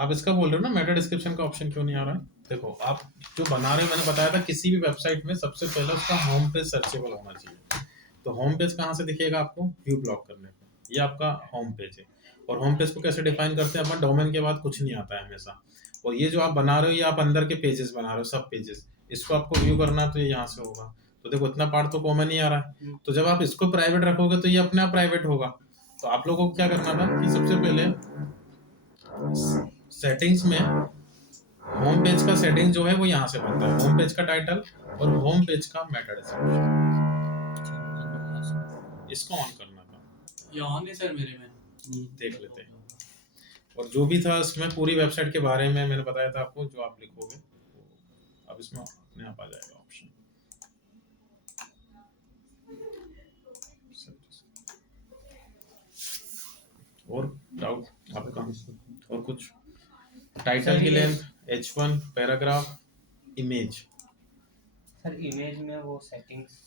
आप इसका बोल रहे हो ना, मेटा डिस्क्रिप्शन का ऑप्शन क्यों नहीं आ रहा है? देखो आप जो बना रहे हो, मैंने बताया था किसी भी वेबसाइट में सबसे पहले उसका होम पेज सर्चेबल होना चाहिए। तो होम पेज कहाँ से दिखेगा आपको? व्यू ब्लॉक करने पे। ये आपका होम पेज है। और होम पेज को कैसे डिफाइन करते हैं अपन? डोमेन के बाद कुछ नहीं आता है हमेशा। और ये जो आप बना रहे हो, ये आप अंदर के पेजेस बना रहे हो, सब पेजेस, इसको आपको व्यू करना है तो ये यहाँ से होगा। तो देखो इतना पार्ट तो कॉमन ही आ रहा है। तो जब आप इसको प्राइवेट रखोगे तो ये अपने आप प्राइवेट होगा। तो आप लोगों को क्या करना था कि सबसे पहले सेटिंग्स में होम पेज का सेटिंग जो है वो यहाँ से बनता है, होम पेज का टाइटल और होम पेज का मेटा डिस्क्रिप्शन, इसको ऑन करना था। ये ऑन है सर मेरे में, देख लेते हैं। और जो भी था इसमें पूरी वेबसाइट के बारे में मैंने बताया था आपको, जो आप लिखोगे अब इसमें अपने आप आ जाएगा ऑप्शन। और डाउट आपका? और कुछ? टाइटल की length, H1, paragraph, image. Sir image में वो सेटिंग्स,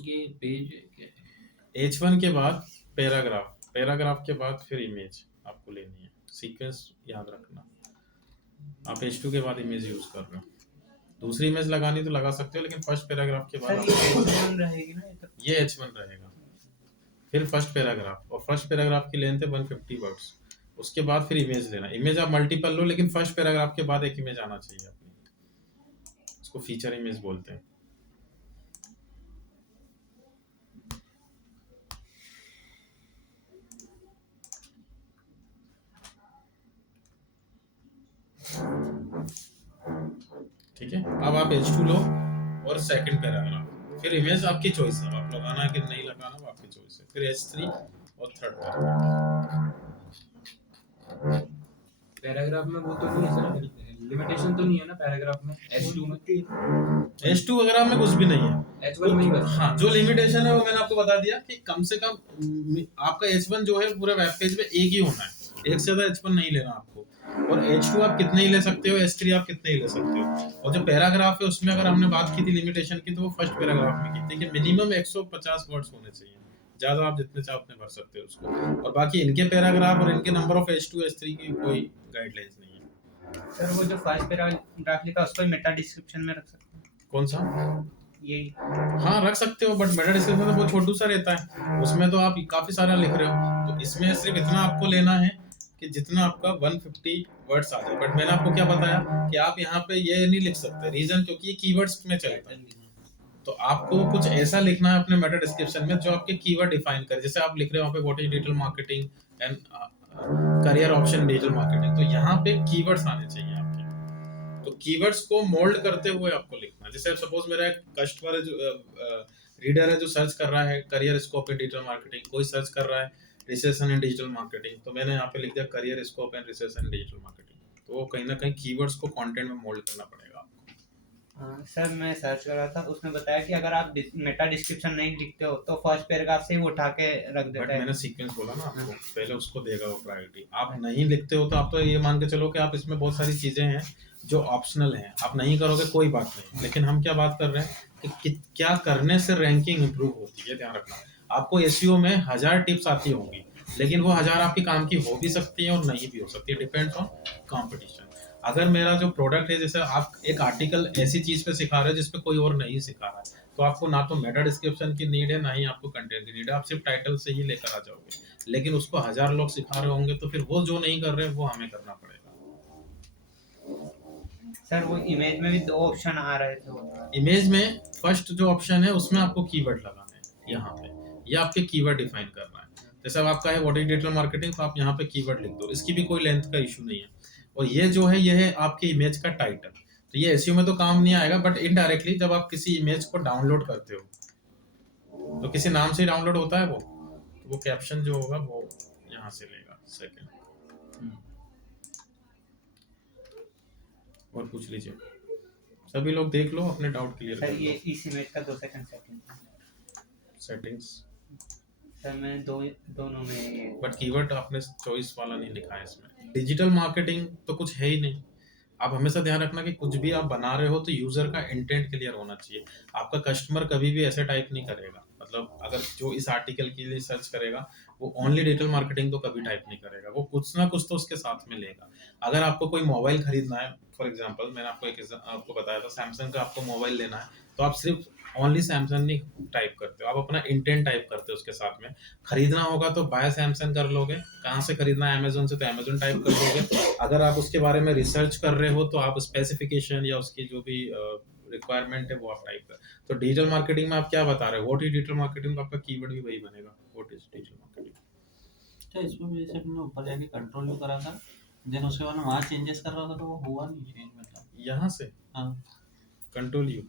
ये पेज क्या है? H1 के बाद पैराग्राफ, पैराग्राफ के बाद फिर इमेज आपको लेनी है, सीक्वेंस याद रखना। आप H2 के बाद इमेज यूज कर रहे हो, दूसरी इमेज लगानी तो लगा सकते हो, लेकिन फर्स्ट पैराग्राफ के बाद H1 रहेगी ना ये H1 रहेगा। फिर फर्स्ट पैराग्राफ, और फर्स्ट पैराग्राफ की लेंथ है 150 वर्ड्स। उसके बाद फिर इमेज लेना। इमेज आप मल्टीपल लो, लेकिन फर्स्ट पैराग्राफ के बाद एक इमेज आना चाहिए अपनी, इसको फीचर इमेज बोलते हैं। ठीक है, अब आप H2 लो और सेकंड पैराग्राफ, फिर इमेज आपकी चॉइस है, आप लगाना है कि नहीं लगाना वो आपकी चॉइस है। फिर H3 और थर्ड पैराग्राफ में वो तो नहीं है सर, लिमिटेशन तो नहीं है ना पैराग्राफ में? H2 में, H2 वगैरह में कुछ भी नहीं है। H1 में ही बस। हाँ, जो लिमिटेशन है वो मैंने आपको बता दिया कि कम से कम आपका H1 जो है पूरे वेब पेज में एक ही होना है, एक से ज्यादा H1 नहीं लेना आपको। और H2 आप कितने ही ले सकते हो, H3 आप कितने ही ले सकते हो। और जो पैराग्राफ है उसमें अगर हमने बात की थी लिमिटेशन की, तो वो फर्स्ट पैराग्राफ में की थी कि मिनिमम 150 वर्ड्स होने चाहिए, ज्यादा आप जितने चाहो उतने भर सकते हो उसको। और बाकी इनके पैराग्राफ और इनके नंबर ऑफ H2 H3 की कोई गाइडलाइंस नहीं है। सर वो जो फर्स्ट पैराग्राफ लिखा उसको मेटा डिस्क्रिप्शन में रख सकते हैं? कौन सा? यही। हाँ रख सकते हो, बट मेटा डिस्क्रिप्शन तो बहुत छोटू सा रहता है, उसमें तो आप काफी सारा लिख रहे हो। तो इसमें सिर्फ इतना आपको लेना है कि जितना आपका 150 वर्ड्स आ जाए। बट मैंने आपको क्या बताया कि आप यहाँ पे ये नहीं लिख सकते, रीजन क्योंकि ये कीवर्ड्स में चलता है। तो आपको कुछ ऐसा लिखना है अपने मेटा डिस्क्रिप्शन में जो आपके कीवर्ड डिफाइन करे। जैसे आप लिख रहे हो वहाँ पे what is digital marketing and career option digital marketing, तो यहाँ पे कीवर्ड्स आने चाहिए आपके। तो कीवर्ड्स को मोल्ड करते हुए आपको लिखना। जैसे सपोज मेरा एक कस्टमर है जो रीडर है जो सर्च कर रहा है career scope in digital marketing, कोई सर्च कर रहा है रिसेशन इन डिजिटल मार्केटिंग, तो मैंने यहाँ पे लिख दिया career scope and recession in digital marketing. तो वो कहीं ना कहीं कीवर्ड्स को कंटेंट में मोल्ड करना पड़ेगा आपको। सर मैं सर्च कर रहा था, उसने बताया कि अगर आप मेटा डिस्क्रिप्शन नहीं लिखते हो तो फर्स्ट पैराग्राफ से ही वो उठा के रख देता है। मैंने सीक्वेंस बोला ना आपको, पहले उसको देगा वो प्रायोरिटी। आप नहीं लिखते हो तो आप तो ये मान के चलो कि आप इसमें बहुत सारी चीजें हैं जो ऑप्शनल हैं, आप नहीं करोगे कोई बात नहीं, लेकिन हम क्या बात कर रहे हैं कि क्या करने से रैंकिंग इंप्रूव होती है। ध्यान रखना, आपको एसईओ में 1000 टिप्स आती होंगी, लेकिन वो 1000 आपके काम की हो भी सकती है और नहीं भी हो सकती है, डिपेंड्स ऑन कंपटीशन। अगर मेरा जो प्रोडक्ट है, जैसे आप एक आर्टिकल ऐसी चीज पे सिखा रहे हो जिसपे कोई और नहीं सिखा रहा है, तो आपको ना तो मेटा डिस्क्रिप्शन की नीड है, ना ही आपको कंटेंट की नीड है, आप सिर्फ टाइटल से ही लेकर आ जाओगे। लेकिन उसको 1000 लोग सिखा रहे होंगे तो फिर वो जो नहीं कर रहे वो हमें करना पड़ेगा। सर वो इमेज में भी दो ऑप्शन आ रहे थे। इमेज में फर्स्ट जो ऑप्शन है उसमें आपको कीवर्ड लगाना है, यहाँ पे ये आपके कीवर्ड डिफाइन करना है। जैसे अब आपका है व्हाट इज डिजिटल मार्केटिंग, तो आप यहाँ पे कीवर्ड लिख दो, इसकी भी कोई लेंथ का इशू नहीं है। और ये जो है ये है आपकी इमेज का टाइटल। तो ये एसईओ में तो काम नहीं आएगा, बट इनडायरेक्टली जब आप किसी इमेज को डाउनलोड करते हो तो किसी नाम से डाउनलोड होता है वो, तो वो कैप्शन जो होगा वो यहाँ से लेगा। सेकंड और पूछ लीजिए, सभी लोग देख लो, अपने डाउट क्लियर कर सर लो। ये इस इमेज का 2 सेकंड सेटिंग्स सर मैं दोनों में, बट कीवर्ड आपने चॉइस वाला नहीं लिखा है इसमें। डिजिटल मार्केटिंग तो कुछ है ही नहीं। आप हमेशा ध्यान रखना कि कुछ भी आप बना रहे हो तो यूजर का इंटेंट क्लियर होना चाहिए। आपका कस्टमर कभी भी ऐसे टाइप नहीं करेगा, मतलब अगर जो इस आर्टिकल के लिए सर्च करेगा वो ओनली डिजिटल मार्केटिंग तो कभी टाइप नहीं करेगा, वो कुछ ना कुछ तो उसके साथ में लेगा। अगर आपको कोई मोबाइल खरीदना है, फॉर एग्जांपल मैंने आपको बताया था सैमसंग का आपको मोबाइल लेना है, तो आप सिर्फ ओनली सैमसंग नहीं टाइप करते हो, आप अपना इंटेंट टाइप करते हो उसके साथ में। खरीदना होगा तो बाय सैमसंग कर लोगे, कहाँ से खरीदना है अमेजोन से, तो अमेजोन टाइप कर लोगे। अगर आप उसके बारे में रिसर्च कर रहे हो तो आप स्पेसिफिकेशन या उसकी जो भी रिक्वायरमेंट है वो आप टाइप कर। तो डिजिटल मार्केटिंग में आप क्या बता रहे हो, व्हाट इज डिजिटल मार्केटिंग, आपका कीवर्ड भी वही बनेगा, व्हाट इज डिजिटल मार्केटिंग। अच्छा, इसमें भी जैसे हमने ऊपर जाके कंट्रोल भी करा था, देन उसके बाद में वहाँ चेंजेस कर रहा था तो वो हुआ नहीं चेंज, मतलब। यहाँ से हाँ। कंट्रोल यू,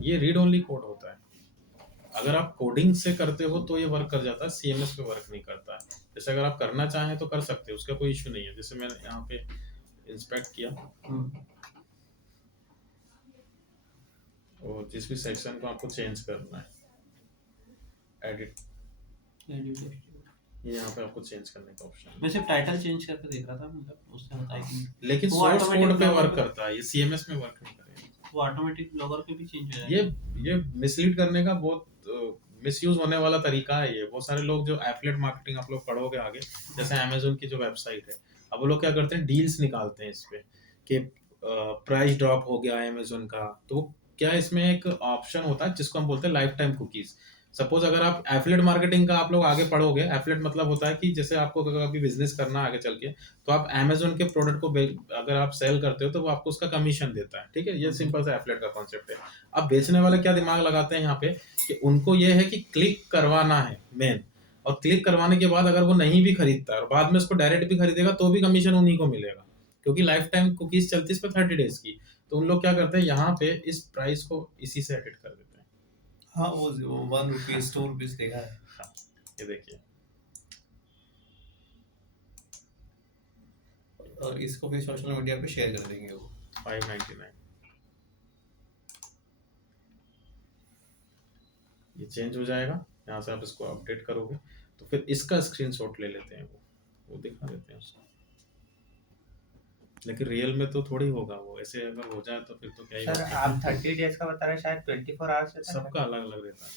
ये रीड ओनली कोड होता है। अगर आप कोडिंग से करते हो तो ये वर्क कर जाता है, सीएमएस पे वर्क नहीं करता है। जैसे अगर आप करना चाहें तो कर सकते हो, उसका कोई इशू नहीं है। जैसे मैंने यहाँ पे इंस्पेक्ट किया और जिस भी सेक्शन को आपको चेंज करना है, एडिट, ये यहाँ पे आपको चेंज करने का ऑप्शन है। मैं सिर्फ टाइटल चेंज करके देख रहा था, मतलब उससे बताया कि लेकिन वो सोर्स automatic कोड पे ब्लॉगर वर्क पे- करता है, ये सीएमएस में वर्क नहीं करेगा। वो ऑटोमेटिक ब्लॉगर पे भी चेंज हो जाएगा। ये मिसलीड करने का बहुत मिसयूज होने वाला तरीका है ये। बहुत सारे लोग जो एफिलिएट मार्केटिंग आप लोग पढ़ोगे आगे, जैसे अमेजोन की जो वेबसाइट है, अब वो लोग क्या करते हैं, डील्स निकालते हैं इस पे कि प्राइस ड्रॉप हो गया अमेजोन का, तो क्या इसमें एक ऑप्शन होता है जिसको हम बोलते हैं लाइफ टाइम कुकीज। सपोज अगर आप एफिलिएट मार्केटिंग का आप लोग आगे पढ़ोगे, एफिलिएट मतलब होता है कि जैसे आपको कभी बिजनेस करना आगे चल के, तो आप अमेजोन के प्रोडक्ट को अगर आप सेल करते हो तो वो आपको उसका कमीशन देता है, ठीक है। ये सिंपल सा एफिलिएट का कॉन्सेप्ट है। अब बेचने वाले क्या दिमाग लगाते हैं यहाँ पे कि उनको ये है कि क्लिक करवाना है मेन, और क्लिक करवाने के बाद अगर वो नहीं भी खरीदता है और बाद में उसको डायरेक्ट भी खरीदेगा तो भी कमीशन उन्हीं को मिलेगा, क्योंकि लाइफ टाइम कुकीज चलती है इस पे 30 डेज की। तो उन लोग क्या करते हैं, यहाँ पे इस प्राइस को इसी से एडिट कर देते हैं। हाँ, वो 1 रुपीज 2 रुपीज देखा है। हाँ, ये देखिए, और इसको फिर सोशल मीडिया पे शेयर कर देंगे वो। 599 ये चेंज हो जाएगा। यहाँ से आप इसको अपडेट करोगे तो फिर इसका स्क्रीनशॉट ले लेते हैं, वो दिखा देते हैं उसको। लेकिन रियल में तो थोड़ी होगा वो, ऐसे अगर हो जाए तो फिर तो क्या ही सर होगा। आप 30 डेज का बता रहे हैं, शायद 24 आवर्स रहता है। सबका अलग अलग रहता है।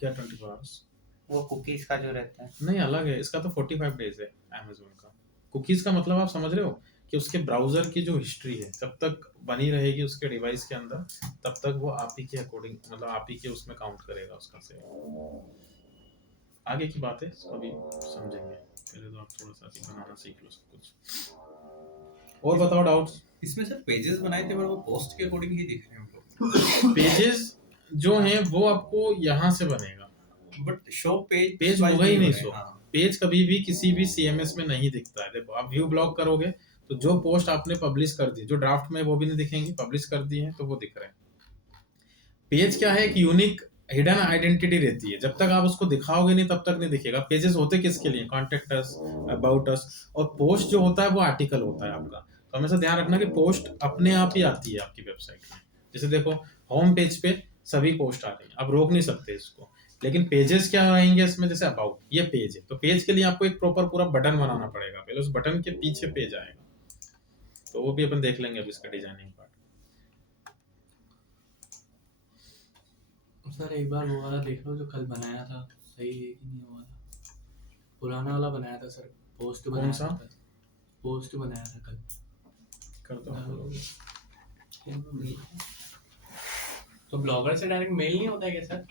क्या 24 आवर्स? वो कुकीज का जो रहता है। नहीं, अलग है, इसका तो 45 डेज है अमेजोन का। कुकीज का मतलब आप समझ रहे हो कि उसके ब्राउजर की जो हिस्ट्री है जब तक बनी रहेगी उसके डिवाइस के अंदर, तब तक वो आप ही के अकॉर्डिंग, मतलब आप ही के उसमें काउंट करेगा उसका से। आगे की बात है, इसको अभी समझेंगे, पहले तो आप थोड़ा सा अभी बनाना सीख लो सब कुछ। और बताओ डाउट्स। इसमें सर पेजेस बनाए थे पर वो पोस्ट के अकॉर्डिंग ही दिख रहे हैं हमको। पेजेस जो हैं वो आपको यहाँ से बनेगा, बट शो पेज होगा ही नहीं शो। हाँ। पेज कभी भी किसी भी सीएमएस में नहीं दिखता है। देखो आप व्यू ब्लॉक करोगे तो जो पोस्ट आपने पब्लिश कर दी, जो ड्राफ्ट में वो भी नहीं दिखेंगी, पब्लिश कर दी है तो वो दिख रहे हैं। पेज क्या है, एक यूनिक हिडन आइडेंटिटी रहती है, जब तक आप उसको दिखाओगे नहीं तब तक नहीं दिखेगा। पेजेस होते किसके लिए, कॉन्टेक्ट अस, अबाउट अस। और पोस्ट जो होता है वो आर्टिकल होता है आपका। तो हमेशा ध्यान रखना कि पोस्ट अपने आप ही आती है आपकी वेबसाइट में। जैसे देखो होम पेज पे सभी पोस्ट आ रही है, आप रोक नहीं सकते इसको। लेकिन पेजेस क्या आएंगे इसमें, जैसे अबाउट, ये पेज है तो पेज के लिए आपको एक प्रॉपर पूरा बटन बनाना पड़ेगा, पहले उस बटन के पीछे पेज आएगा। तो वो भी अपन देख लेंगे अब इसका डिजाइनिंग पार्ट। सर एक बार वो वाला देख लो जो कल बनाया था, सही है कि नहीं? वो वाला पुराना वाला बनाया था सर, पोस्ट बनाया सा? था, पोस्ट बनाया था कल। कर दो। तो ब्लॉगर से डायरेक्ट मेल नहीं होता है क्या सर?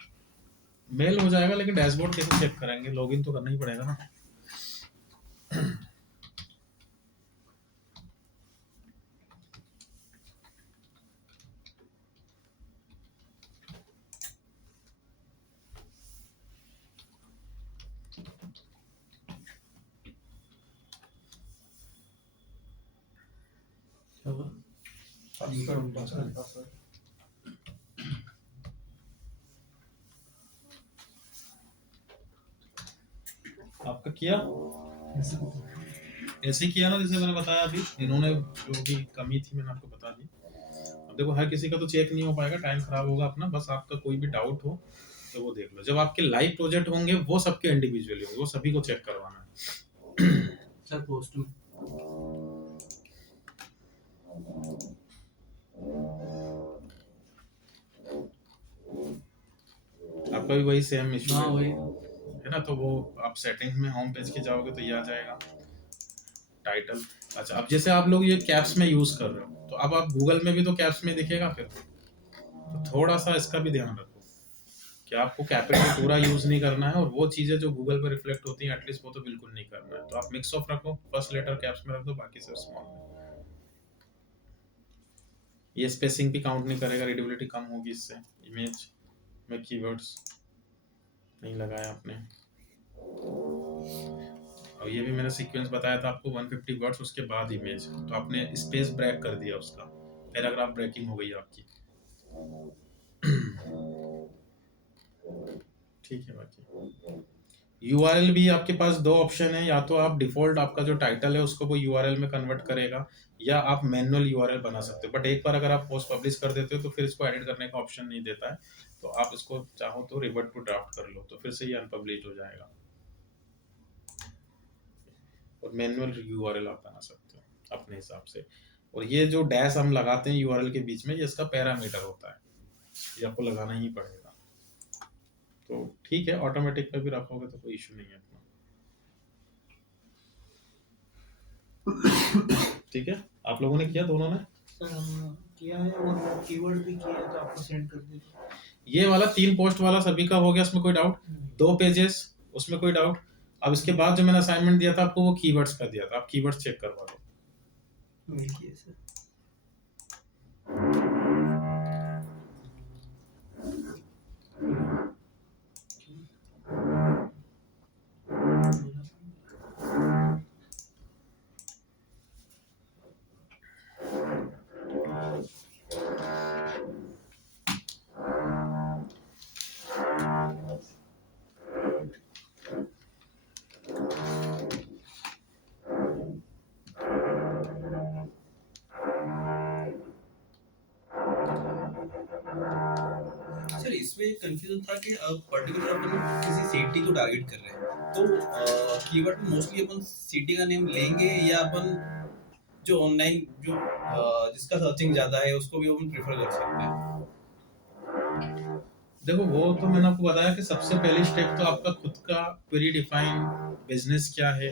मेल हो जाएगा, लेकिन डैशबोर्ड कैसे चेक करेंगे, लॉगिन तो करना ही पड़ेगा ना। आपका किया ऐसे किया ना, जैसे मैंने बताया अभी, इन्होंने जो भी कमी थी मैंने आपको बता दी। अब देखो हर किसी का तो चेक नहीं हो पाएगा, टाइम खराब होगा अपना। बस आपका कोई भी डाउट हो तो वो देख लो। जब आपके लाइव प्रोजेक्ट होंगे वो सबके इंडिविजुअली होंगे, वो सभी को चेक करवाना है। सर पोस्ट में आपका भी वही सेम इशू हाँ है। वही है ना, तो वो आप सेटिंग्स में होम पेज के जाओगे तो ये आ जाएगा टाइटल। अच्छा, अब जैसे आप लोग ये कैप्स में यूज कर रहे हो, तो अब आप गूगल में भी तो कैप्स में दिखेगा फिर, तो थोड़ा सा इसका भी ध्यान रखो कि आपको कैपिटल पूरा यूज नहीं करना है, और वो चीजें जो गूगल पे रिफ्लेक्ट होती हैं एटलीस्ट वो तो बिल्कुल नहीं करना है। तो आप मिक्स ऑफ रखो, फर्स्ट लेटर कैप्स में रख दो, बाकी सब स्मॉल में। ये स्पेसिंग भी काउंट नहीं करेगा, रीडेबिलिटी कम होगी इससे। इमेज में कीवर्ड्स नहीं लगाया आपने, और ये भी मैंने सीक्वेंस बताया था आपको 150 वर्ड्स उसके बाद इमेज, तो आपने स्पेस ब्रेक कर दिया, उसका पैराग्राफ ब्रेकिंग हो गई आपकी। ठीक है। बाकी यूआरएल भी आपके पास दो ऑप्शन है, या तो आप डिफॉल्ट आपका जो टाइटल है उसको वो यूआरएल में कन्वर्ट करेगा, या आप मैनुअल यूआरएल बना सकते हो। बट एक बार अगर आप पोस्ट पब्लिश कर देते हो तो फिर इसको एडिट करने का ऑप्शन नहीं देता है, तो आप इसको चाहो तो रिवर्ट टू ड्राफ्ट कर लो, तो फिर से ये अनपब्लिश हो जाएगा। और मैनुअल यूआरएल आप बना सकते हो अपने हिसाब से। और ये जो डैश हम लगाते हैं यूआरएल के बीच में, ये इसका पैरामीटर होता है, ये आपको लगाना ही पड़ेगा। तो ठीक है, ऑटोमेटिक पे भी रखोगे तो कोई इशू नहीं है अपना। ठीक है, आप लोगों ने किया दोनों ने? सर हम किया है, और कीवर्ड भी किया है, तो आपको सेंड कर दीजिए। ये वाला 3 पोस्ट वाला सभी का हो गया, इसमें कोई डाउट? 2 पेजेस उसमें कोई डाउट? अब इसके बाद जो मैंने असाइनमेंट दिया था आपको, वो कीवर्ड्स का दिया था, आप कीवर्ड्स चेक करवा दो। देखिए सर, सर इसमें कंफ्यूजन था कि अब पर्टिकुलर अपन किसी सिटी को टारगेट कर रहे हैं, तो कीवर्ड में मोस्टली अपन सिटी का नेम लेंगे, या अपन जो ऑनलाइन जो जिसका सर्चिंग ज्यादा है उसको भी अपन प्रेफर कर सकते हैं? देखो, वो तो मैंने आपको बताया कि सबसे पहली स्टेप तो आपका खुद का क्वेरी डिफाइन, बिजनेस क्या है,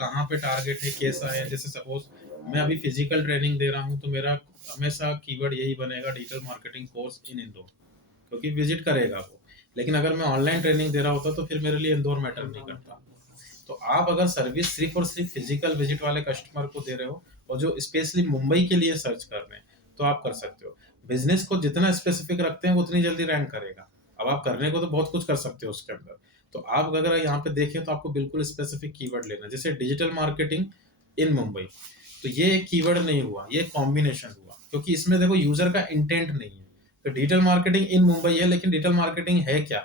कहाँ पे टारगेट है, कैसा है। जैसे सपोज मैं अभी फिजिकल ट्रेनिंग दे रहा हूँ, तो मेरा हमेशा कीवर्ड यही बनेगा, digital marketing course in Indore, क्योंकि विजिट करेगा वो। लेकिन अगर मैं ऑनलाइन ट्रेनिंग दे रहा होता तो फिर मेरे लिए इंदौर मैटर नहीं करता। तो आप अगर सर्विस सिर्फ और सिर्फ फिजिकल विजिट वाले कस्टमर को दे रहे हो, और जो स्पेशली मुंबई के लिए सर्च कर रहे हैं, तो आप कर सकते हो। बिजनेस को जितना स्पेसिफिक रखते हैं वो उतनी जल्दी रैंक करेगा। अब आप करने को तो बहुत कुछ कर सकते हो उसके अंदर, तो आप अगर यहाँ पे देखें तो आपको बिल्कुल स्पेसिफिक कीवर्ड लेना। जैसे डिजिटल मार्केटिंग इन मुंबई, तो ये एक कीवर्ड नहीं हुआ, ये कॉम्बिनेशन हुआ, क्योंकि इसमें देखो यूजर का इंटेंट नहीं है। तो डिजिटल मार्केटिंग इन मुंबई है, लेकिन डिजिटल मार्केटिंग है क्या?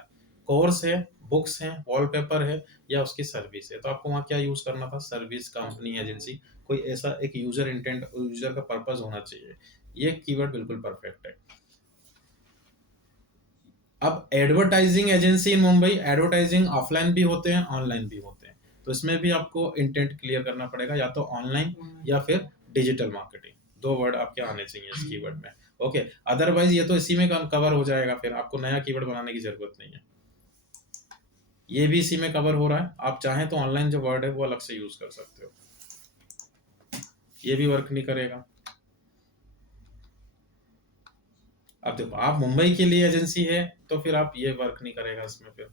कोर्स है, बुक्स हैं, वॉलपेपर है, या उसकी सर्विस है। तो आपको वहाँ क्या यूज करना था? सर्विस, कंपनी, एजेंसी, कोई ऐसा एक यूजर इंटेंट, यूजर का पर्पस होना चाहिए। ये कीवर्ड बिल्कुल परफेक्ट है। अब advertising agency in Mumbai, advertising offline भी होते हैं, ऑनलाइन भी होते हैं, तो इसमें भी आपको इंटेंट क्लियर करना पड़ेगा, या तो ऑनलाइन या फिर डिजिटल मार्केटिंग। 2 वर्ड आपके आने चाहिए इस कीवर्ड में। ओके, अदरवाइज ये तो इसी में कवर हो जाएगा, फिर आपको नया कीवर्ड बनाने की जरूरत नहीं है। ये भी इसी में कवर हो रहा है। आप चाहें तो ऑनलाइन जो वर्ड है वो अलग से यूज कर सकते हो, ये भी वर्क नहीं करेगा। अब देखो, आप मुंबई के लिए एजेंसी है तो फिर आप ये वर्क नहीं करेगा इसमें, फिर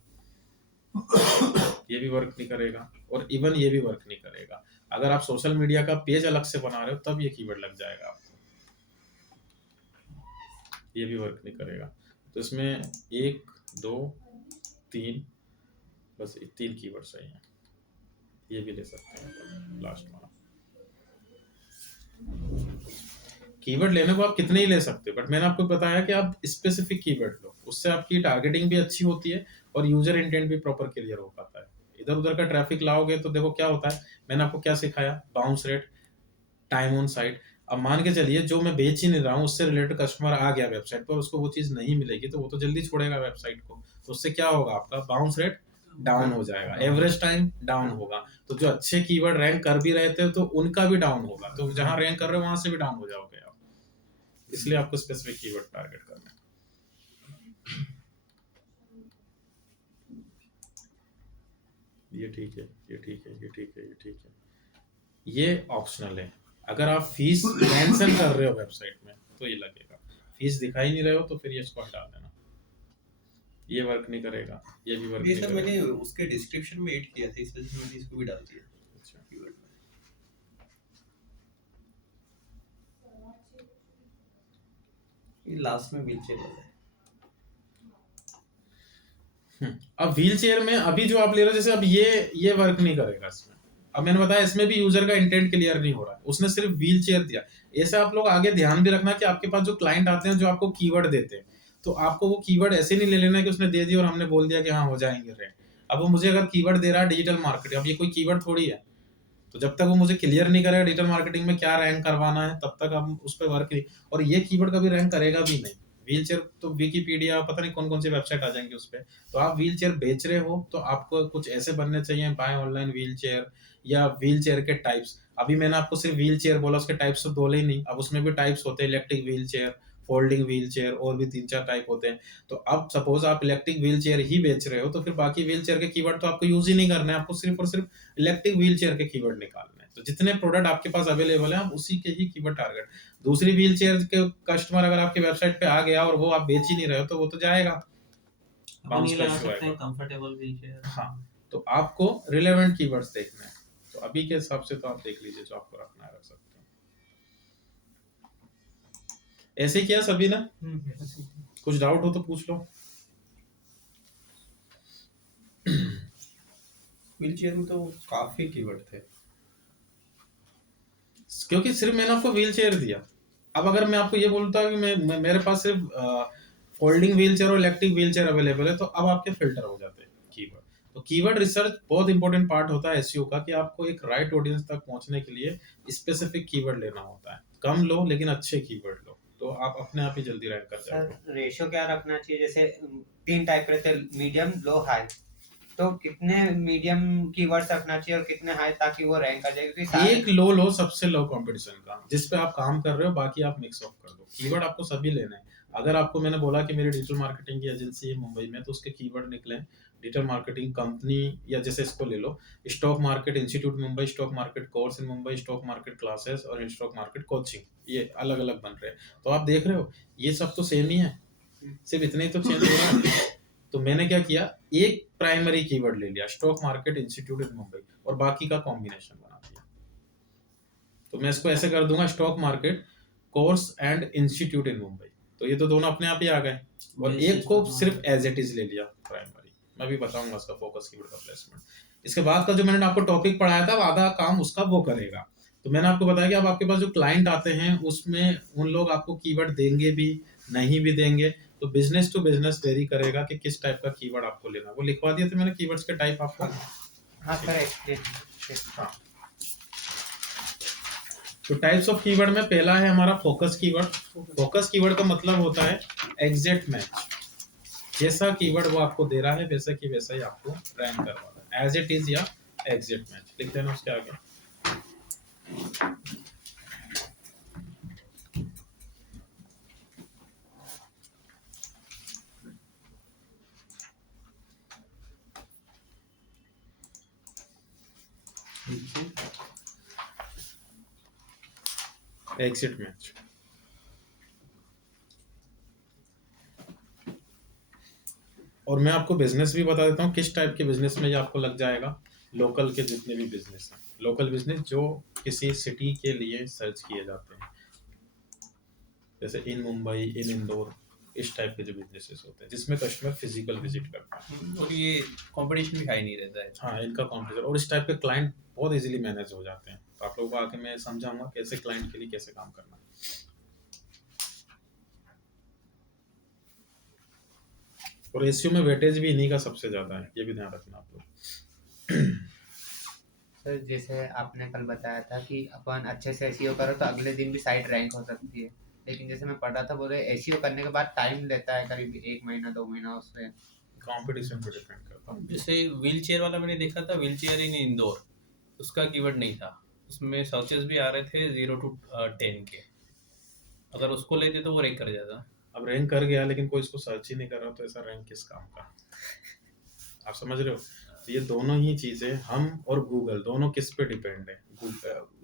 ये भी वर्क नहीं करेगा, और इवन ये भी वर्क नहीं करेगा। अगर आप सोशल मीडिया का पेज अलग से बना रहे हो तब ये कीवर्ड लग जाएगा आपको, ये भी वर्क नहीं करेगा। तो इसमें 1 2 3, बस 3 कीवर्ड सही हैं, ये भी ले सकते हैं लास्ट वाला। कीवर्ड लेने को आप कितने ही ले सकते हो, बट मैंने आपको बताया कि आप स्पेसिफिक कीवर्ड लो, उससे आपकी टारगेटिंग भी अच्छी होती है और यूजर इंटेंट भी प्रॉपर क्लियर हो पाता है। इधर उधर का ट्रैफिक लाओगे तो देखो क्या होता है। मैंने आपको क्या सिखाया? Bounce rate, time on site. अब मान के चलिए जो मैं बेच ही नहीं रहा हूँ उससे रिलेटेड कस्टमर आ गया वेबसाइट पर, उसको वो चीज नहीं मिलेगी तो वो तो जल्दी छोड़ेगा वेबसाइट को, तो उससे क्या होगा? आपका बाउंस रेट डाउन हो जाएगा, एवरेज टाइम डाउन होगा। तो जो अच्छे कीवर्ड रैंक कर भी रहे थे तो उनका भी डाउन होगा, तो जहां रैंक कर रहे हो वहां से भी डाउन हो जाओगे आप। इसलिए आपको स्पेसिफिक कीवर्ड टारगेट करना है। ये ठीक है, ये ठीक है, ये ठीक है, ये ठीक है। ये ऑप्शनल है। अगर आप फीस मेंशन कर रहे हो वेबसाइट में तो ये लगेगा। फीस दिखाई नहीं रहे हो तो फिर ये इसको हटा देना। ये वर्क नहीं करेगा, ये भी वर्क ये नहीं सर करेगा। मैंने उसके डिस्क्रिप्शन में ऐड किया था, इस वजह से मैंने इसको भी डाल दिया अच्छा। कीवर्ड में। ये लास्ट में व्हीलचेयर वाला है। अब व्हील चेयर में अभी जो आप ले रहे हो, जैसे अब ये वर्क नहीं करेगा इसमें। अब मैंने बताया इसमें भी यूजर का इंटेंट क्लियर नहीं हो रहा है, उसने सिर्फ व्हील चेयर दिया। ऐसे आप लोग आगे ध्यान भी रखना कि आपके पास जो क्लाइंट आते हैं जो आपको कीवर्ड देते हैं, तो आपको वो कीवर्ड ऐसे नहीं ले लेना कि उसने दे दिया और हमने बोल दिया कि हाँ हो जाएंगे रैंक। अब वो मुझे अगर कीवर्ड दे रहा है डिजिटल मार्केटिंग, अब ये कोई कीवर्ड थोड़ी है, तो जब तक वो मुझे क्लियर नहीं करेगा डिजिटल मार्केटिंग में क्या रैंक करवाना है, तब तक हम उस पर वर्क नहीं। और ये कीवर्ड कभी रैंक करेगा भी नहीं। व्हील चेयर तो विकीपीडिया पता नहीं कौन कौन सी वेबसाइट आ जाएंगी उस पर। तो आप व्हील चेयर बेच रहे हो तो आपको कुछ ऐसे बनने चाहिए, बाय ऑनलाइन व्हील चेयर या व्हील चेयर के टाइप्स। अभी मैंने आपको सिर्फ व्हील चेयर बोला, उसके टाइप्स तो बोले ही नहीं। अब उसमें भी टाइप्स होते हैं, electric wheel chair, folding wheel chair, और भी 3-4 टाइप होते हैं। तो अब सपोज आप इलेक्ट्रिक व्हील चेयर ही बेच रहे हो तो फिर बाकी व्हील चेयर के कीवर्ड तो आपको यूज ही नहीं करना है, आपको सिर्फ और सिर्फ इलेक्ट्रिक व्हील चेयर के कीवर्ड निकालने हैं। तो जितने प्रोडक्ट आपके पास अवेलेबल है आप उसी के ही कीवर्ड टारगेट। दूसरी व्हील चेयर के कस्टमर अगर आपकी वेबसाइट पे आ गया और वो आप बेच ही नहीं रहे हो तो वो तो जाएगा, अपन बाउंस ये का लगा इशू सकते हैं आएगा। Comfortable wheelchair. हाँ, तो आपको रिलेवेंट कीवर्ड्स देखने हैं। तो अभी के हिसाब से तो आप देख लीजिए जो आपको रखना है रख सकते हैं। ऐसे किया सभी ना? कुछ डाउट हो तो पूछ लो। व्हीलचेयर में तो काफी कीवर्ड थे। क्योंकि सिर्फ मैंने आपको व्हील चेयर दिया। अब अगर मैं आपको ये बोलता कि मेरे पास सिर्फ फोल्डिंग व्हील चेयर और इलेक्ट्रिक व्हील चेयर अवेलेबल है, तो अब आपके फिल्टर हो जाते हैं कीवर्ड। तो कीवर्ड रिसर्च बहुत इंपॉर्टेंट पार्ट होता है एसईओ का, कि आपको एक राइट ऑडियंस तक पहुंचने के लिए स्पेसिफिक कीवर्ड लेना होता है। कम लो लेकिन अच्छे कीवर्ड लो, तो आप अपने आप ही जल्दी रैंक कर जाओगे। सर रेशियो क्या रखना चाहिए? जैसे 3 टाइप के रहते हैं, मीडियम, लो, हाई। तो कितने मीडियम कीवर्ड्स रखना चाहिए और कितने हाई, ताकि वो रैंक कर जाए? क्योंकि सारे एक लो लो सबसे लो कंपटीशन का, जिस पे आप काम कर रहे हो, बाकी आप मिक्स ऑफ कर दो। कीवर्ड आपको सभी लेने हैं। अगर आपको मैंने बोला कि मेरी डिजिटल मार्केटिंग की एजेंसी है मुंबई में, तो उसके कीवर्ड निकले डिजिटल मार्केटिंग कंपनी, या जैसे इसको ले लो stock market institute Mumbai, stock market course in Mumbai, stock market classes और स्टॉक मार्केट कोचिंग, ये अलग अलग बन रहे हैं। तो आप देख रहे हो ये सब तो सेम ही है, सिर्फ इतने ही तो चेंज हो रहा है। तो मैंने क्या किया, एक प्राइमरी कीवर्ड ले लिया स्टॉक मार्केट इंस्टीट्यूट इन मुंबई, और बाकी का कॉम्बिनेशन बना दिया। तो मैं इसको ऐसे कर दूंगा stock market course and institute इन मुंबई, तो ये तो दोनों अपने आप ही आ गए। और एक को सिर्फ एज इट इज ले लिया प्राइमरी। मैं भी बताऊंगा उसका फोकस कीवर्ड का प्लेसमेंट। इसके बाद का जो मैंने आपको टॉपिक पढ़ाया था, आधा काम उसका वो करेगा। तो मैंने आपको बताया कि अब आपके पास जो क्लाइंट आते हैं उसमें उन लोग आपको कीवर्ड देंगे भी, नहीं भी देंगे। तो बिजनेस टू बिजनेस वेरी करेगा कि किस टाइप का कीवर्ड आपको लेना। वो लिखवा दिए थे मैंने कीवर्ड्स के टाइप आपको। हाँ करेक्ट। हाँ, तो टाइप्स ऑफ कीवर्ड में पहला है हमारा फोकस कीवर्ड। फोकस कीवर्ड का मतलब होता है एग्जैक्ट मैच। जैसा कीवर्ड वो आपको दे रहा है वैसा की वैसा ही आपको रैंक करवाना है, एज इट इज या एग्जैक्ट मैच लिख देना उसके आगे। Exit match. और मैं आपको बिजनेस भी बता देता हूँ किस टाइप के बिजनेस में ये आपको लग जाएगा। लोकल के जितने भी बिजनेस हैं, लोकल बिजनेस जो किसी सिटी के लिए सर्च किए जाते हैं, जैसे इन मुंबई, इन इंदौर, इस टाइप के जो बिजनेसेस होते हैं जिसमें कस्टमर फिजिकल विजिट करता है। और ये कंपटीशन भी हाई नहीं रहता है। हाँ, इनका कॉम्पिटिशन, और इस टाइप के क्लाइंट बहुत इजीली मैनेज हो जाते हैं। तो आप लोगों को आके मैं समझाऊंगा कैसे क्लाइंट के लिए कैसे काम करना है। और एसईओ में वेटेज भी इन्हीं का सबसे ज्यादा है, ये भी ध्यान रखना आप लोग। सर जैसे आपने कल बताया था कि अपन अच्छे से एसईओ करो तो अगले दिन भी साइट रैंक हो सकती है, लेकिन जैसे मैं पढ़ रहा था बोले एसईओ करने के बाद टाइम लेता है करीब 1 महीना 2 महीना उसमें। कंपटीशन पे डिपेंड करता है। जैसे व्हील चेयर वाला मैंने देखा था, व्हील चेयर इन इंदौर, उसका कीवर्ड नहीं था, उसमें सर्चेस भी आ रहे थे 0 to 10 के। अगर उसको लेते तो वो रैंक कर जाता। अब रैंक कर गया लेकिन कोई इसको सर्च ही नहीं कर रहा, तो ऐसा रैंक किस काम का? आप समझ रहे हो? तो ये दोनों ही चीज़ें हम और गूगल दोनों किस पे डिपेंड है,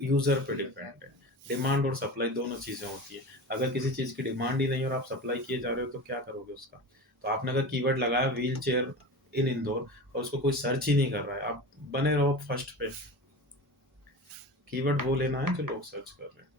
यूज़र पे डिपेंड है। डिमांड और सप्लाई दोनों चीज़ें होती है। अगर किसी चीज़ की डिमांड ही नहीं और आप सप्लाई किए जा रहे हो तो क्या करोगे उसका? तो आपने अगर कीवर्ड लगाया व्हील चेयर इन इंदौर और उसको कोई सर्च ही नहीं कर रहा है, आप बने रहो फर्स्ट पे। कीवर्ड वो लेना है जो लोग सर्च कर रहे हैं।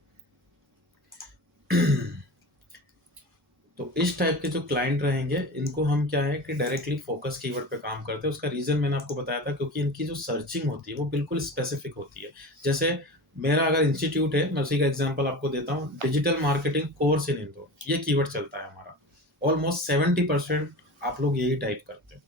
तो इस टाइप के जो क्लाइंट रहेंगे इनको हम क्या है कि डायरेक्टली फोकस कीवर्ड पे काम करते हैं। उसका रीज़न मैंने आपको बताया था, क्योंकि इनकी जो सर्चिंग होती है वो बिल्कुल स्पेसिफिक होती है। जैसे मेरा अगर इंस्टीट्यूट है, मैं उसी का एग्जांपल आपको देता हूँ, digital marketing course in Indore, ये कीवर्ड चलता है हमारा। ऑलमोस्ट 70% आप लोग यही टाइप करते हैं।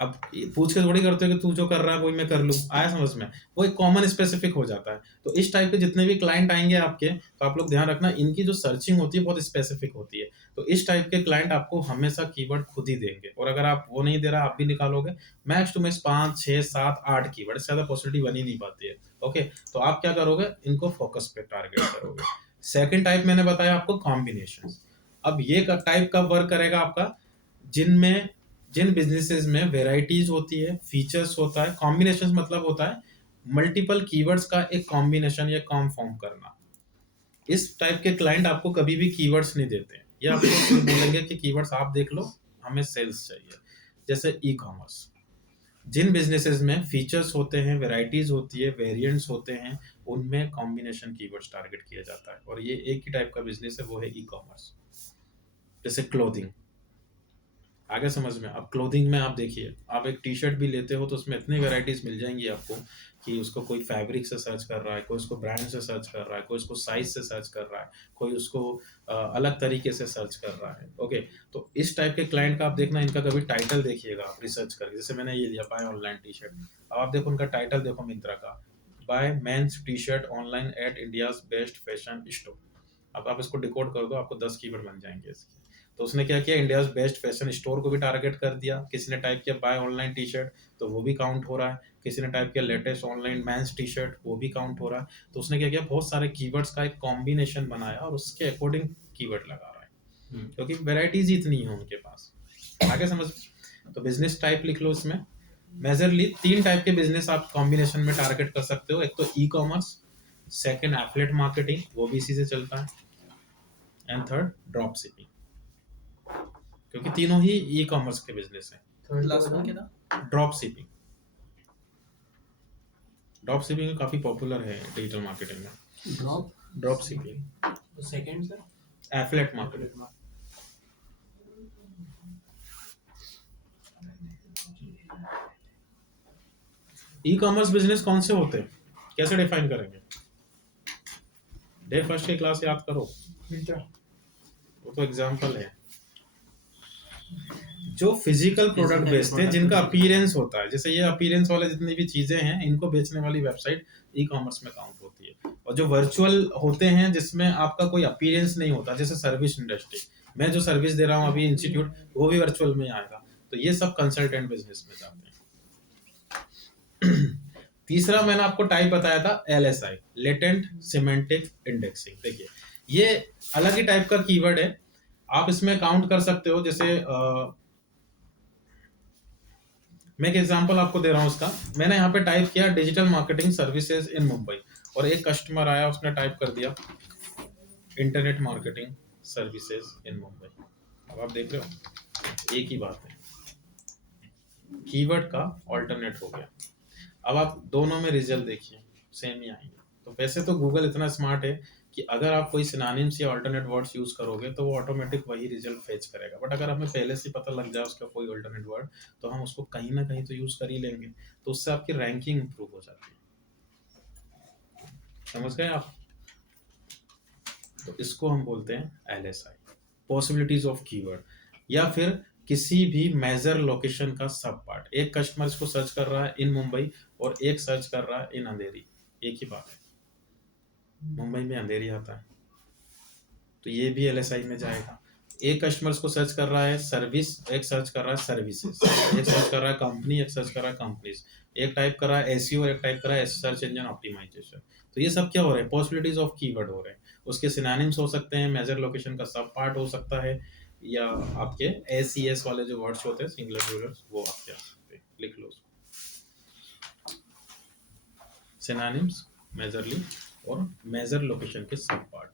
अब पूछ के थोड़ी करते हो कि तू जो कर रहा है वही मैं कर लूँ, आया समझ में? वो एक कॉमन स्पेसिफिक हो जाता है। तो इस टाइप के जितने भी क्लाइंट आएंगे आपके, तो आप लोग ध्यान रखना इनकी जो सर्चिंग होती है बहुत स्पेसिफिक होती है। तो इस टाइप के क्लाइंट आपको हमेशा कीवर्ड खुद ही देंगे, और अगर आप वो नहीं दे रहा आप भी निकालोगे मैक्स टू मैक्स 5, 6, 7, 8 कीवर्ड, इससे ज़्यादा पॉसिबिलिटी बन ही नहीं पाती है। ओके, तो आप क्या करोगे, इनको फोकस पे टारगेट करोगे। सेकेंड टाइप मैंने बताया आपको कॉम्बिनेशन। अब ये टाइप का वर्क करेगा आपका जिन बिजनेसेस में वेराइटीज होती है, फीचर्स होता है। कॉम्बिनेशन मतलब होता है मल्टीपल कीवर्ड्स का एक कॉम्बिनेशन या कॉम फॉर्म करना। इस टाइप के क्लाइंट आपको कभी भी कीवर्ड्स नहीं देते हैं, ये आपको सिर्फ बोलेंगे कि कीवर्ड्स आप देख लो, हमें सेल्स चाहिए। जैसे ई कॉमर्स, जिन बिजनेसेस में फीचर्स होते हैं, वेराइटीज होती है, वेरिएंट्स होते हैं, उनमें कॉम्बिनेशन कीवर्ड्स टारगेट किया जाता है, और ये एक ही टाइप का बिजनेस है, वो है ई कॉमर्स। जैसे क्लोथिंग, आगे समझ में? अब क्लोथिंग में आप देखिए, आप एक टी शर्ट भी लेते हो तो उसमें इतनी वैरायटीज मिल जाएंगी आपको कि उसको कोई फैब्रिक से सर्च कर रहा है, कोई उसको ब्रांड से सर्च कर रहा है, कोई उसको साइज से सर्च कर रहा है, कोई उसको अलग तरीके से सर्च कर रहा है। ओके, तो इस टाइप के क्लाइंट का आप देखना, इनका कभी टाइटल देखिएगा आप रिसर्च करके। जैसे मैंने ये लिया बाय ऑनलाइन टी शर्ट, अब आप देखो उनका टाइटल देखो मिंत्रा का, buy men's T shirt online at India's best fashion store. अब आप इसको डिकोड कर दो, आपको 10 कीवर्ड बन जाएंगे इसके। तो उसने क्या किया, इंडियाज बेस्ट फैशन स्टोर को भी टारगेट कर दिया। किसी ने टाइप किया बाय ऑनलाइन टी शर्ट, तो वो भी काउंट हो रहा है। किसी ने टाइप किया latest online mains T shirt, वो भी काउंट हो रहा है। तो उसने क्या किया, बहुत सारे कीवर्ड्स का एक कॉम्बिनेशन बनाया और उसके अकॉर्डिंग कीवर्ड लगा रहा है, क्योंकि वेराइटीज इतनी है उनके पास। आगे समझ? तो बिजनेस टाइप लिख लो इसमें। मेजरली 3 टाइप के बिजनेस आप कॉम्बिनेशन में टारगेट कर सकते हो। एक तो e commerce, second affiliate marketing, वो भी इसी से चलता है, एंड थर्ड ड्रॉप शिपिंग, क्योंकि तीनों ही ई कॉमर्स के बिजनेस हैं। लास्ट वन क्या था? ड्रॉप शिपिंग, ड्रॉप शिपिंग काफी पॉपुलर है डिजिटल मार्केटिंग में। Drop shipping, second sir, affiliate marketing. E commerce business कौन से होते हैं, कैसे डिफाइन करेंगे? डे फर्स्ट की क्लास याद करो, वो तो एग्जांपल है। जो फिजिकल प्रोडक्ट बेचते हैं, जिनका अपीयरेंस होता है, जैसे ये अपीयरेंस वाले जितनी भी चीजें हैं, इनको बेचने वाली वेबसाइट ई कॉमर्स में काउंट होती है। और जो वर्चुअल होते हैं, जिसमें आपका कोई अपीयरेंस नहीं होता, जैसे सर्विस इंडस्ट्री, मैं जो सर्विस दे रहा हूँ अभी इंस्टीट्यूट, वो भी वर्चुअल में आएगा। तो ये सब कंसल्टेंट बिजनेस में जाते हैं। तीसरा मैंने आपको टाइप बताया था LSI, लेटेंट सिमेंटिक इंडेक्सिंग। देखिए ये अलग ही टाइप का कीवर्ड है, आप इसमें काउंट कर सकते हो। जैसे मैं एक एग्जांपल आपको दे रहा हूँ उसका। मैंने यहाँ पे टाइप किया digital marketing services in Mumbai, और एक कस्टमर आया, उसने टाइप कर दिया internet marketing services in Mumbai. अब आप देख रहे हो एक ही बात है, कीवर्ड का ऑल्टरनेट हो गया। अब आप दोनों में रिजल्ट देखिए, सेम ही आएंगे। तो वैसे तो गूगल इतना स्मार्ट है कि अगर आप कोई सिनोनिम्स या अल्टरनेट वर्ड्स यूज करोगे तो वो ऑटोमेटिक वही रिजल्ट फेच करेगा। बट अगर हमें पहले से पता लग जाए उसका कोई अल्टरनेट वर्ड, तो हम उसको कहीं ना कहीं तो यूज कर ही लेंगे, तो उससे आपकी रैंकिंग इंप्रूव हो जाती है। समझ गए आप? तो इसको हम बोलते हैं LSI, पॉसिबिलिटीज ऑफ कीवर्ड, या फिर किसी भी मेजर लोकेशन का सब पार्ट। एक कस्टमर इसको सर्च कर रहा है इन मुंबई और एक सर्च कर रहा है इन अंधेरी, एक ही बात है, मुंबई में अंधेरी आता है, तो ये भी LSI में जाएगा। एक कस्टमर इसको सर्च कर रहा है सर्विस, एक सर्च कर रहा है सर्विसेज, एक सर्च कर रहा है कंपनी, एक सर्च कर रहा है कंपनीज, एक टाइप कर रहा है SEO, एक टाइप कर रहा है सर्च इंजन ऑप्टिमाइजेशन। तो ये सब क्या हो रहा है, पॉसिबिलिटीज ऑफ कीवर्ड हो रहे हैं। उसके सिनोनिम्स हो सकते हैं, मेजर लोकेशन का सब पार्ट हो सकता है, या आपके SES वाले जो वर्ड्स होते हैं सिंगुलर प्लूरल, वो आपके आ सकते हैं। लिख लो उसको। सिनोनिम्स, मेजरली और मेजर लोकेशन के सब पार्ट।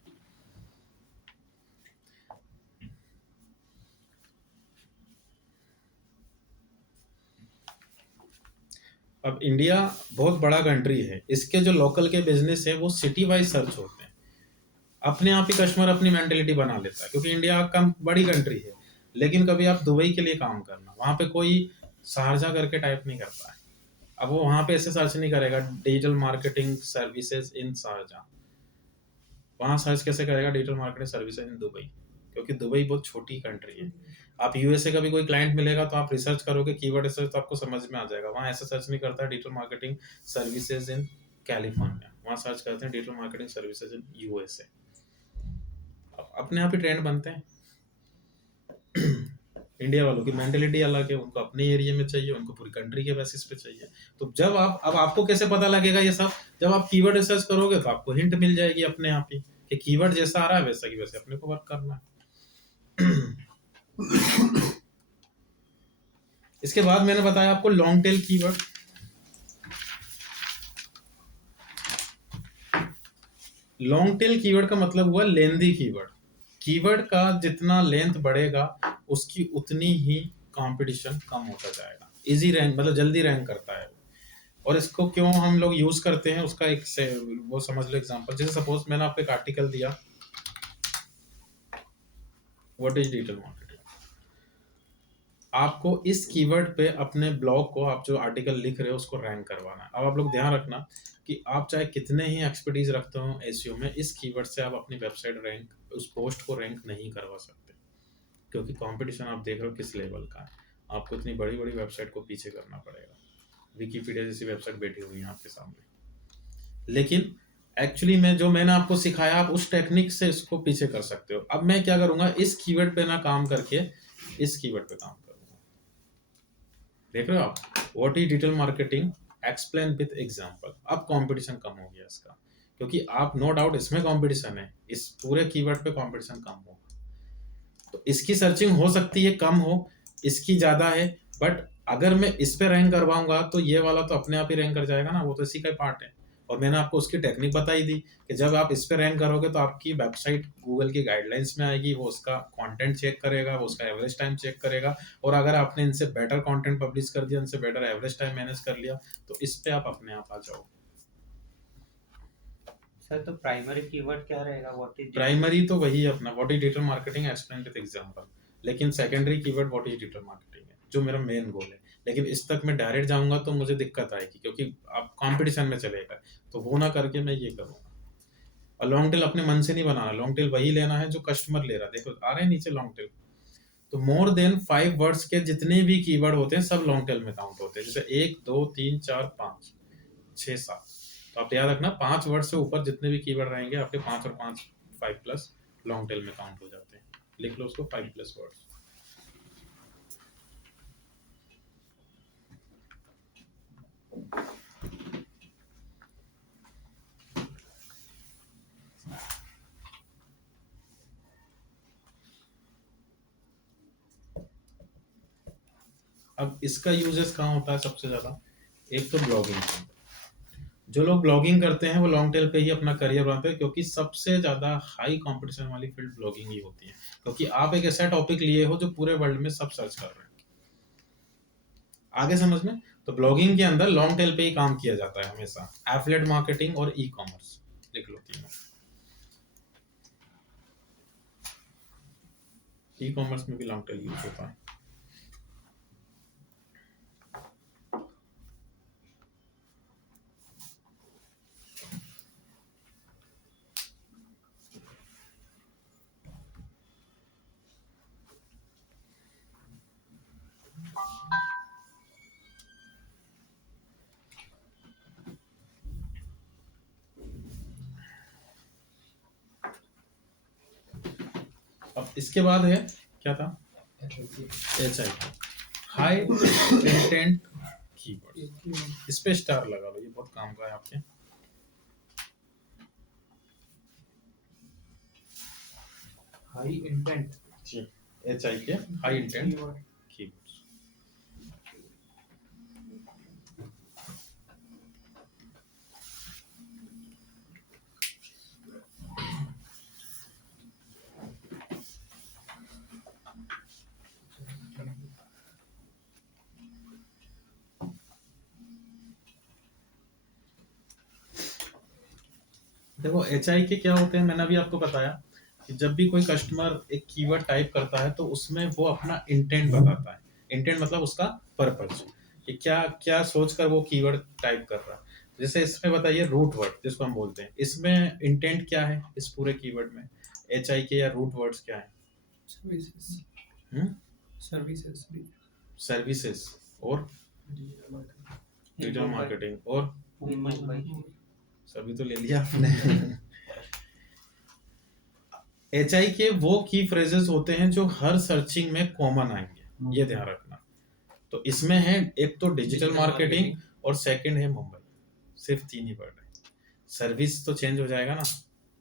अब इंडिया बहुत बड़ा कंट्री है, इसके जो लोकल के बिजनेस है वो सिटी वाइज सर्च होते हैं। अपने आप ही कस्टमर अपनी मेंटेलिटी बना लेता है, क्योंकि इंडिया कम बड़ी कंट्री है। लेकिन कभी आप दुबई के लिए काम करना, वहाँ पे कोई शारजा करके टाइप नहीं करता है। अब वो वहाँ पे ऐसे सर्च नहीं करेगा digital marketing services in Sharjah, वहाँ सर्च कैसे करेगा digital marketing services in Dubai, क्योंकि दुबई बहुत छोटी कंट्री है। आप यूएसए का भी कोई क्लाइंट मिलेगा तो आप रिसर्च करोगे, कीवर्ड रिसर्च, तो आपको समझ में आ जाएगा। वहाँ ऐसे सर्च नहीं करता digital marketing services in California, वहाँ सर्च करते हैं digital marketing services in USA. अपने आप ही ट्रेंड बनते हैं। इंडिया वालों की मेंटेलिटी अलग है, उनको अपने एरिया में चाहिए, उनको पूरी कंट्री के बेसिस पे चाहिए। तो जब आप, अब आपको कैसे पता लगेगा ये सब, जब आप कीवर्ड रिसर्च करोगे तो आपको हिंट मिल जाएगी अपने आप ही कि कीवर्ड जैसा आ रहा है वैसा की वैसे अपने को वर्क करना है। इसके बाद मैंने बताया आपको long tail keyword. Long tail keyword का मतलब हुआ लेंथी कीवर्ड। कीवर्ड का जितना लेंथ बढ़ेगा उसकी उतनी ही कंपटीशन कम होता जाएगा। इजी रैंक मतलब जल्दी रैंक करता है। और इसको क्यों हम लोग यूज करते हैं उसका एक से वो समझ लो एग्जांपल। जैसे सपोज मैंने आपको एक आर्टिकल दिया, व्हाट इज डिजिटल मार्केटिंग। आपको इस कीवर्ड पे अपने ब्लॉग को, आप जो आर्टिकल लिख रहे हो उसको रैंक करवाना है। अब आप लोग ध्यान रखना कि आप चाहे कितने ही एक्सपर्टीज रखते हो एसईओ में, इस कीवर्ड से आप अपनी वेबसाइट रैंक, उस पोस्ट को रैंक नहीं करवा सकते, क्योंकि कंपटीशन आप देख रहे हो किस लेवल का है। आपको इतनी बड़ी बड़ी वेबसाइट को पीछे करना पड़ेगा। विकिपीडिया जैसी वेबसाइट बैठी हुई है आपके सामने, लेकिन एक्चुअली में जो मैंने आपको सिखाया आप उस टेक्निक से इसको पीछे कर सकते हो। अब मैं क्या करूंगा, इस कीवर्ड पे ना काम करके इस कीवर्ड पे काम करूंगा। देख रहे हो आप, what is digital marketing explain with example. अब कंपटीशन कम हो गया इसका, क्योंकि आप नो डाउट इसमें कंपटीशन है, इस पूरे कीवर्ड पे कंपटीशन कम होगा। तो इसकी सर्चिंग हो सकती है कम हो, इसकी ज्यादा है, बट अगर मैं इस पे रैंक करवाऊंगा तो ये वाला तो अपने आप ही रैंक कर जाएगा ना, वो तो इसी का पार्ट है। और मैंने आपको उसकी टेक्निक बताई दी कि जब आप इस पे रैंक करोगे तो आपकी वेबसाइट गूगल की गाइडलाइंस में आएगी, वो उसका कंटेंट चेक करेगा, वो उसका एवरेज टाइम चेक करेगा, और अगर आपने इनसे बेटर कंटेंट पब्लिश कर दिया, इनसे बेटर एवरेज टाइम मैनेज कर लिया, तो इस पे आप अपने आप आ जाओ। सर तो प्राइमरी कीवर्ड क्या रहेगा, व्हाट इज प्राइमरी तो वही है अपना what is digital marketing explain with example, लेकिन secondary keyword what is digital marketing है, जो मेरा मेन गोल है। लेकिन इस तक मैं डायरेक्ट जाऊंगा तो मुझे दिक्कत आएगी, क्योंकि आप कंपटीशन में चलेगा, तो वो ना करके मैं ये करूंगा। और लॉन्ग टेल अपने मन से नहीं बनाना, लॉन्ग टेल वही लेना है जो कस्टमर ले रहा है। देखो आ रहे हैं नीचे लॉन्ग टेल, तो मोर देन 5 वर्ड्स के जितने भी कीवर्ड होते हैं सब लॉन्ग टेल में काउंट होते हैं। जैसे 1 2 3 4 5 6 7, तो आप याद रखना 5 वर्ड से ऊपर जितने भी कीवर्ड रहेंगे आपके 5 और 5 5 प्लस लॉन्ग टेल में काउंट हो जाते हैं। लिख लो उसको 5 प्लस वर्ड्स। अब इसका यूजेस कहाँ होता है सबसे ज्यादा, एक तो ब्लॉगिंग। जो लोग ब्लॉगिंग करते हैं वो लॉन्ग टेल पे ही अपना करियर बनाते हैं, क्योंकि सबसे ज्यादा हाई कंपटीशन वाली फील्ड ब्लॉगिंग ही होती है, क्योंकि आप एक ऐसा टॉपिक लिए हो जो पूरे वर्ल्ड में सब सर्च कर रहे हैं। आगे समझ में, तो ब्लॉगिंग के अंदर लॉन्ग टेल पे ही काम किया जाता है हमेशा। एफिलिएट मार्केटिंग और ई कॉमर्स, लिख लो तीनों। ई कॉमर्स में भी लॉन्ग टेल यूज होता है। अब इसके बाद है क्या था, HI, हाई इंटेंट कीवर्ड। इस पे स्टार लगा लो, ये बहुत काम का है आपके। हाई इंटेंट HI के हाई इंटेंट कीवर्ड्स। देखो HI के क्या होते हैं, मैंने अभी आपको बताया कि जब भी कोई कस्टमर एक कीवर्ड टाइप करता है तो उसमें वो अपना इंटेंट बताता है। इंटेंट मतलब उसका पर्पज, कि क्या क्या सोचकर वो कीवर्ड टाइप कर रहा है। जैसे इसमें बताइए रूट वर्ड जिसको हम बोलते हैं, इसमें इंटेंट क्या है इस पूरे कीवर्ड में, HI के या रूट वर्ड्स क्या है? सर्विसेज सर्विसेज सर्विसेज और डिजिटल मार्केटिंग और मुंबई सभी तो ले लिया आपने। HI के वो की फ्रेजेस होते हैं जो हर सर्चिंग में कॉमन आएंगे, ये ध्यान रखना। तो इसमें है एक तो डिजिटल मार्केटिंग और सेकंड है मुंबई, सिर्फ 3 ही वर्ड है। सर्विस तो चेंज हो जाएगा ना,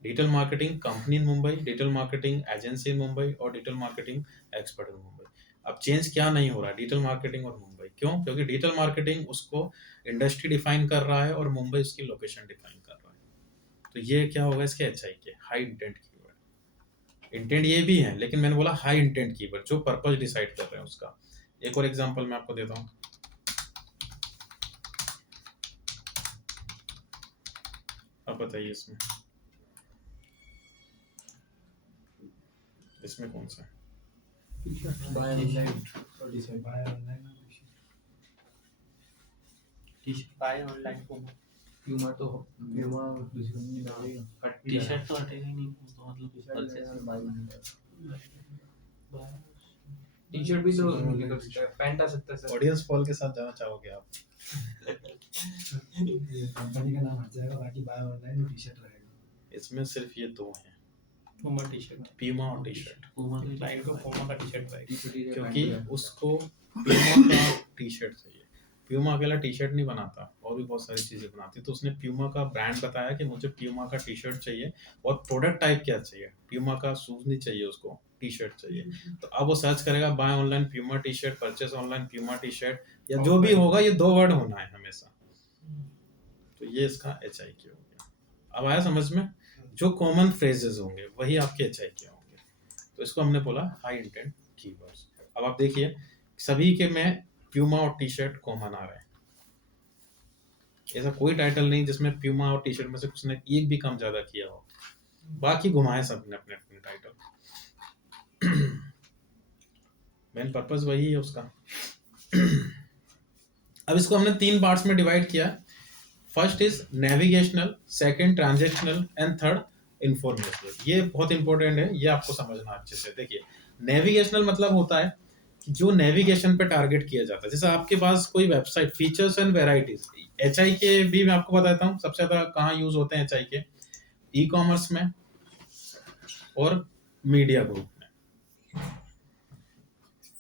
digital marketing company in Mumbai, digital marketing agency in Mumbai और digital marketing expert in Mumbai. अब चेंज क्या नहीं हो रहा, डिजिटल मार्केटिंग और मुंबई। क्यों? क्योंकि डिजिटल मार्केटिंग उसको इंडस्ट्री डिफाइन कर रहा है और मुंबई उसकी लोकेशन डिफाइन कर रहा है। तो ये क्या होगा इसके HI के हाई इंटेंट कीवर्ड। इंटेंट ये भी है लेकिन मैंने बोला हाई इंटेंट कीवर्ड जो पर्पस डिसाइड कर रहे हैं उसका। एक और एग्जांपल मैं आपको देता हूँ, अब बताइए इसमें कौन सा है? बाय ऑनलाइन पूमा प्यूमा तो प्यूमा दूसरी कंपनी में आएगा टी शर्ट तो हटेगा ही नहीं, तो मतलब टी शर्ट भी तो निकल सकता है, पैंट आ सकता है सर। ऑडियंस पॉल के साथ जाना चाहोगे आप? कंपनी का नाम हट जाएगा, बाकी बाय ऑनलाइन और टी शर्ट रहेगा। इसमें सिर्फ ये दो हैं, पूमा टी शर्ट, प्यूमा और टी शर्ट। पूमा के क्लाइंट को पूमा का टी शर्ट पाएगी क्योंकि उसको प्यूमा का टी शर्ट चाहिए। प्यूमा अकेला टी शर्ट नहीं बनाता, और भी बहुत सारी चीजें बनाती, तो उसने प्यूमा का ब्रांड बताया कि मुझे प्यूमा का टी शर्ट चाहिए और प्रोडक्ट टाइप क्या चाहिए, प्यूमा का शूज नहीं चाहिए उसको, टी शर्ट चाहिए। तो अब वो सर्च करेगा buy online Puma T shirt, purchase online Puma T shirt, या जो भी होगा ये 2 वर्ड होना है हमेशा। तो ये इसका HI के हो गया। अब आया समझ में? जो कॉमन फ्रेजेस होंगे वही आपके HI के होंगे। तो इसको हमने बोला हाई इंटेंट कीवर्ड्स। अब आप देखिए सभी के में प्यूमा और टी शर्ट कॉमन आ रहे हैं, ऐसा कोई टाइटल नहीं जिसमें प्यूमा और टी शर्ट में से कुछ ने एक भी कम ज्यादा किया हो, बाकी घुमाए सबने अपने अपने टाइटल। मेन पर्पस वही है उसका। अब इसको हमने 3 पार्ट्स में डिवाइड किया। First is navigational, second transactional and third informational. ये बहुत इंपॉर्टेंट है, ये आपको समझना अच्छे से। देखिए नेविगेशनल मतलब होता है कि जो नेविगेशन पे टारगेट किया जाता है। जैसे आपके पास कोई website, features and varieties. HI के भी मैं आपको बताता हूँ सबसे ज्यादा कहाँ यूज होते हैं HI के, ई कॉमर्स में और मीडिया ग्रुप में।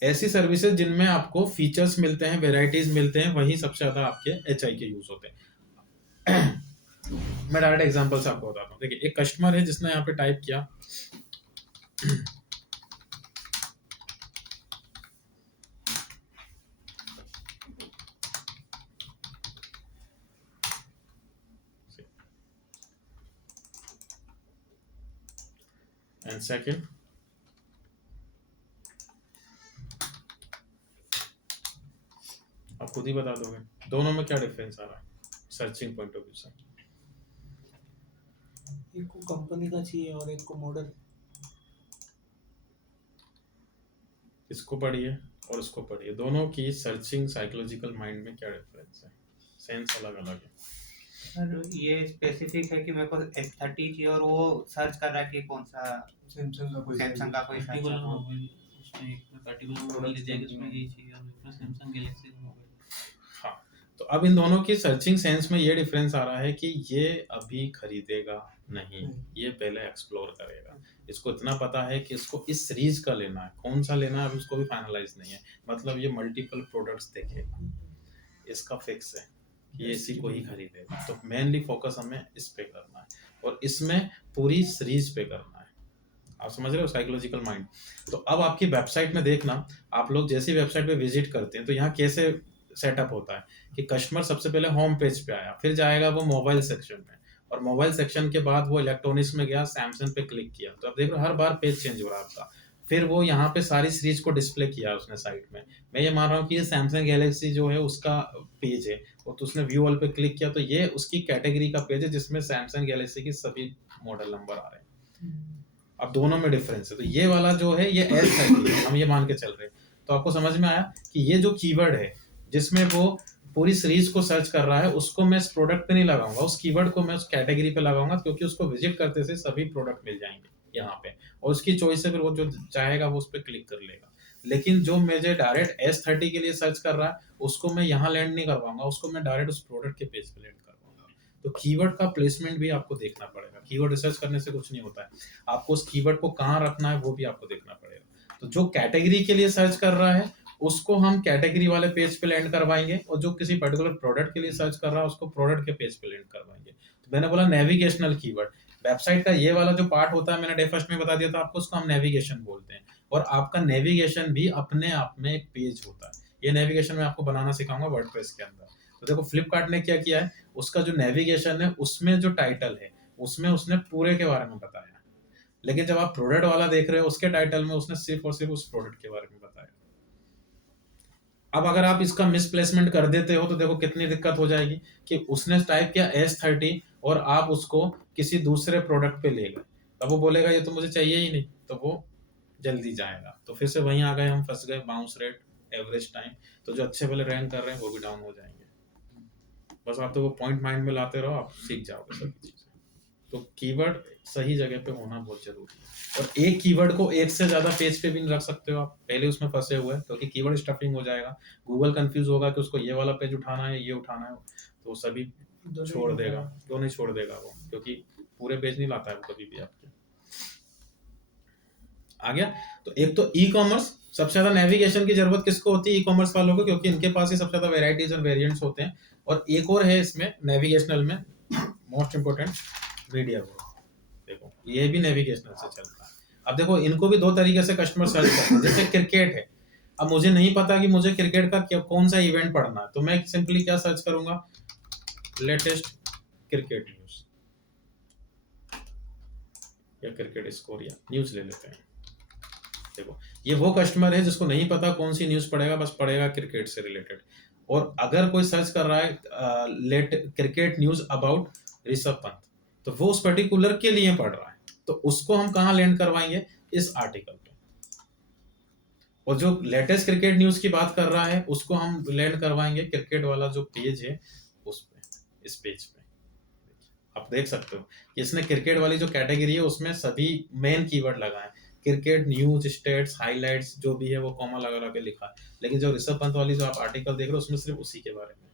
ऐसी सर्विसेज जिनमें आपको फीचर्स मिलते हैं, वेराइटीज मिलते हैं, वही सबसे ज्यादा आपके HI के यूज होते हैं। मैं डायरेक्ट एग्जांपल से आपको बताता हूँ। देखिए एक कस्टमर है जिसने यहाँ पे टाइप किया एंड सेकंड आप खुद ही बता दोगे दोनों में क्या डिफरेंस आ रहा है सर्चिंग पॉइंट ऑफ व्यू से। एक को कंपनी का चाहिए और एक को मॉडल। इसको पढ़िए और इसको पढ़िए, दोनों की सर्चिंग साइकोलॉजिकल माइंड में क्या डिफरेंस है, सेंस अलग अलग है। सर ये स्पेसिफिक है कि मेरे को S30 चाहिए और वो सर्च कर रहा है कि कौन सा सैमसंग का कोई सैमसंग का कोई पर्टिकुलर सर्च मोबाइल, उसमें एक पर्टिकुलर मॉडल लीजिएगा उसमें यही चाहिए, और उसमें सैमसंग गैलेक्सी का मोबाइल। हाँ, तो अब इन दोनों की सर्चिंग सेंस में ये डिफरेंस आ रहा है कि ये अभी खरीदेगा नहीं, ये पहले एक्सप्लोर करेगा। इसको इतना पता है कि इसको इस सीरीज का लेना है, कौन सा लेना है अभी उसको भी फाइनलाइज नहीं है। मतलब ये मल्टीपल प्रोडक्ट्स देखेगा, इसका फिक्स है कि ये इसी को ही खरीदेगा। तो मेनली फोकस हमें इस पे करना है और इसमें पूरी सीरीज पे करना है। आप समझ रहे हो साइकोलॉजिकल माइंड। तो अब आपकी वेबसाइट में देखना, आप लोग जैसी वेबसाइट पे विजिट करते हैं तो यहाँ कैसे सेटअप होता है कि कस्टमर सबसे पहले होम पेज पे आया, फिर जाएगा वो मोबाइल सेक्शन में, और मोबाइल सेक्शन के बाद वो इलेक्ट्रॉनिक्स में गया, सैमसंग पे क्लिक किया। तो अब देख रहे हो हर बार पेज चेंज हो रहा है आपका। फिर वो यहाँ पे सारी सीरीज को डिस्प्ले किया उसने साइट में। मैं ये मान रहा हूँ कि ये सैमसंग गैलेक्सी जो है उसका पेज है, और तो उसने व्यू ऑल पे क्लिक किया तो ये उसकी कैटेगरी का पेज है जिसमें सैमसंग गैलेक्सी की सभी मॉडल नंबर आ रहे हैं। अब दोनों में डिफरेंस है, तो ये वाला जो है ये S30 है, हम ये मान के चल रहे हैं। तो आपको समझ में आया कि ये जो कीवर्ड है जिसमें वो पूरी सीरीज को सर्च कर रहा है, उसको मैं इस प्रोडक्ट पे नहीं लगाऊंगा, उस कीवर्ड को मैं उस कैटेगरी पे लगाऊंगा, क्योंकि उसको विजिट करते से सभी प्रोडक्ट मिल जाएंगे यहाँ पे, और उसकी चॉइस से फिर वो जो चाहेगा वो उस पर क्लिक कर लेगा। लेकिन जो मुझे डायरेक्ट S30 के लिए सर्च कर रहा है उसको मैं यहाँ लैंड नहीं करवाऊंगा, उसको मैं डायरेक्ट उस प्रोडक्ट के पेज पे लैंड करवाऊंगा। तो कीवर्ड का प्लेसमेंट भी आपको देखना पड़ेगा, कीवर्ड रिसर्च करने से कुछ नहीं होता है, आपको उस कीवर्ड को कहाँ रखना है वो भी आपको देखना पड़ेगा। तो जो कैटेगरी के लिए सर्च कर रहा है उसको हम कैटेगरी वाले पेज पे लैंड करवाएंगे, और जो किसी पर्टिकुलर प्रोडक्ट के लिए सर्च कर रहा है उसको प्रोडक्ट के पेज पे लैंड करवाएंगे। तो मैंने बोला नेविगेशनल कीवर्ड, वेबसाइट का ये वाला जो पार्ट होता है मैंने डे फर्स्ट में बता दिया था आपको, उसको हम नेविगेशन बोलते हैं। और आपका नेविगेशन भी अपने आप में एक पेज होता है, ये नेविगेशन मैं आपको बनाना सिखाऊंगा वर्डप्रेस के अंदर। तो देखो फ्लिपकार्ट ने क्या किया है, उसका जो नेविगेशन है उसमें जो टाइटल है उसमें उसने पूरे के बारे में बताया, लेकिन जब आप प्रोडक्ट वाला देख रहे हो उसके टाइटल में उसने सिर्फ और सिर्फ उस प्रोडक्ट के बारे में बताया। अब अगर आप इसका मिसप्लेसमेंट कर देते हो तो देखो कितनी दिक्कत हो जाएगी कि उसने टाइप किया S30 और आप उसको किसी दूसरे प्रोडक्ट पे ले गए, तब वो बोलेगा ये तो मुझे चाहिए ही नहीं, तो वो जल्दी जाएगा। तो फिर से वहीं आ गए हम, फंस गए, बाउंस रेट, एवरेज टाइम, तो जो अच्छे वाले रैंक कर रहे हैं वो भी डाउन हो जाएंगे। बस आप तो वो पॉइंट माइंड में लाते रहो, आप सीख जाओगे सभी चीजें। तो कीवर्ड सही जगह पे होना बहुत जरूरी है, और एक कीवर्ड को एक से ज्यादा पेज पे भी नहीं रख सकते हो आप, पहले उसमें फंसे हुए हैं, क्योंकि कीवर्ड स्टफिंग हो जाएगा, गूगल कंफ्यूज होगा कि उसको ये वाला पेज उठाना है ये उठाना है, तो सभी छोड़ देगा, क्यों नहीं छोड़ देगा वो, क्योंकि पूरे पेज नहीं लाता है वो कभी भी आपके। आ गया। तो एक तो ई कॉमर्स, सबसे ज्यादा नेविगेशन की जरूरत किसको होती है, ई कॉमर्स वालों को, क्योंकि इनके पास ही सबसे ज्यादा वेराइटीज और वेरिएंट्स होते हैं। और एक और है इसमें नेविगेशनल में मोस्ट इंपोर्टेंट, मीडिया ग्रुप। देखो ये भी नेविगेशनल से चलता है। अब देखो इनको भी दो तरीके से कस्टमर सर्च करते हैं, जैसे क्रिकेट है, अब मुझे नहीं पता कि मुझे क्रिकेट का कौन सा इवेंट पढ़ना है, तो मैं सिंपली क्या सर्च करूंगा, लेटेस्ट क्रिकेट न्यूज या क्रिकेट स्कोर या न्यूज ले लेते हैं। देखो ये वो कस्टमर है जिसको नहीं पता कौन सी न्यूज पढ़ेगा, बस पढ़ेगा क्रिकेट से रिलेटेड। और अगर कोई सर्च कर रहा है cricket news about Rishabh Pant, तो वो उस पर्टिकुलर के लिए पढ़ रहा है, तो उसको हम कहाँ लैंड करवाएंगे, इस आर्टिकल पे। और जो लेटेस्ट क्रिकेट न्यूज की बात कर रहा है उसको हम लैंड करवाएंगे क्रिकेट वाला जो पेज है उस पे, इस पेज पे। आप देख सकते हो कि इसने क्रिकेट वाली जो कैटेगरी है उसमें सभी मेन कीवर्ड लगाए, क्रिकेट न्यूज, स्टेट्स, हाइलाइट्स जो भी है वो कॉमा लगा लगा के लिखा है। लेकिन जो ऋषभ पंत वाली जो आप आर्टिकल देख रहे हो उसमें सिर्फ उसी के बारे में।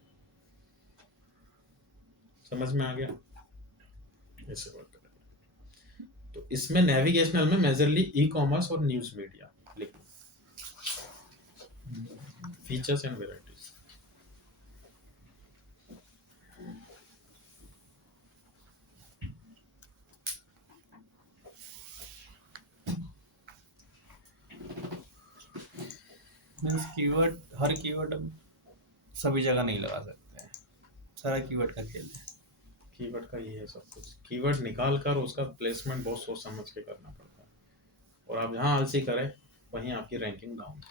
समझ में आ गया, ऐसे वर्क करें। तो इसमें नेविगेशनल में मेजरली ई कॉमर्स और न्यूज मीडिया लिखो, features and varieties. Means keyword, her keyword अब सभी जगह नहीं लगा सकते हैं, सारा कीवर्ड का खेल है। कीवर्ड का ये है सब कुछ, कीवर्ड निकाल कर उसका प्लेसमेंट बहुत सोच समझ के करना पड़ता है, और आप जहाँ आलसी करें वहीं आपकी रैंकिंग डाउन।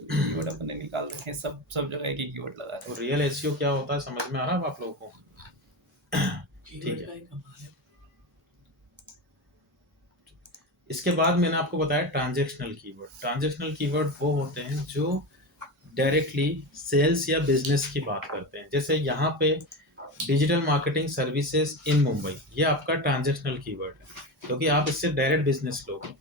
कीवर्ड अपन ने निकाल रखे हैं, सब जगह एक ही कीवर्ड लगा तो रियल एसईओ क्या होता है समझ में आ रहा है आप लोगों को? ठीक है। इसके बाद मैंने आपको बताया ट्रांजैक्शनल कीवर्ड। ट्रांजैक्शनल कीवर्ड वो होते हैं जो डायरेक्टली सेल्स या बिजनेस की बात करते हैं। जैसे यहाँ पे digital marketing services in Mumbai, ये आपका ट्रांजैक्शनल कीवर्ड है, क्योंकि आप इससे डायरेक्ट बिजनेस लोगे।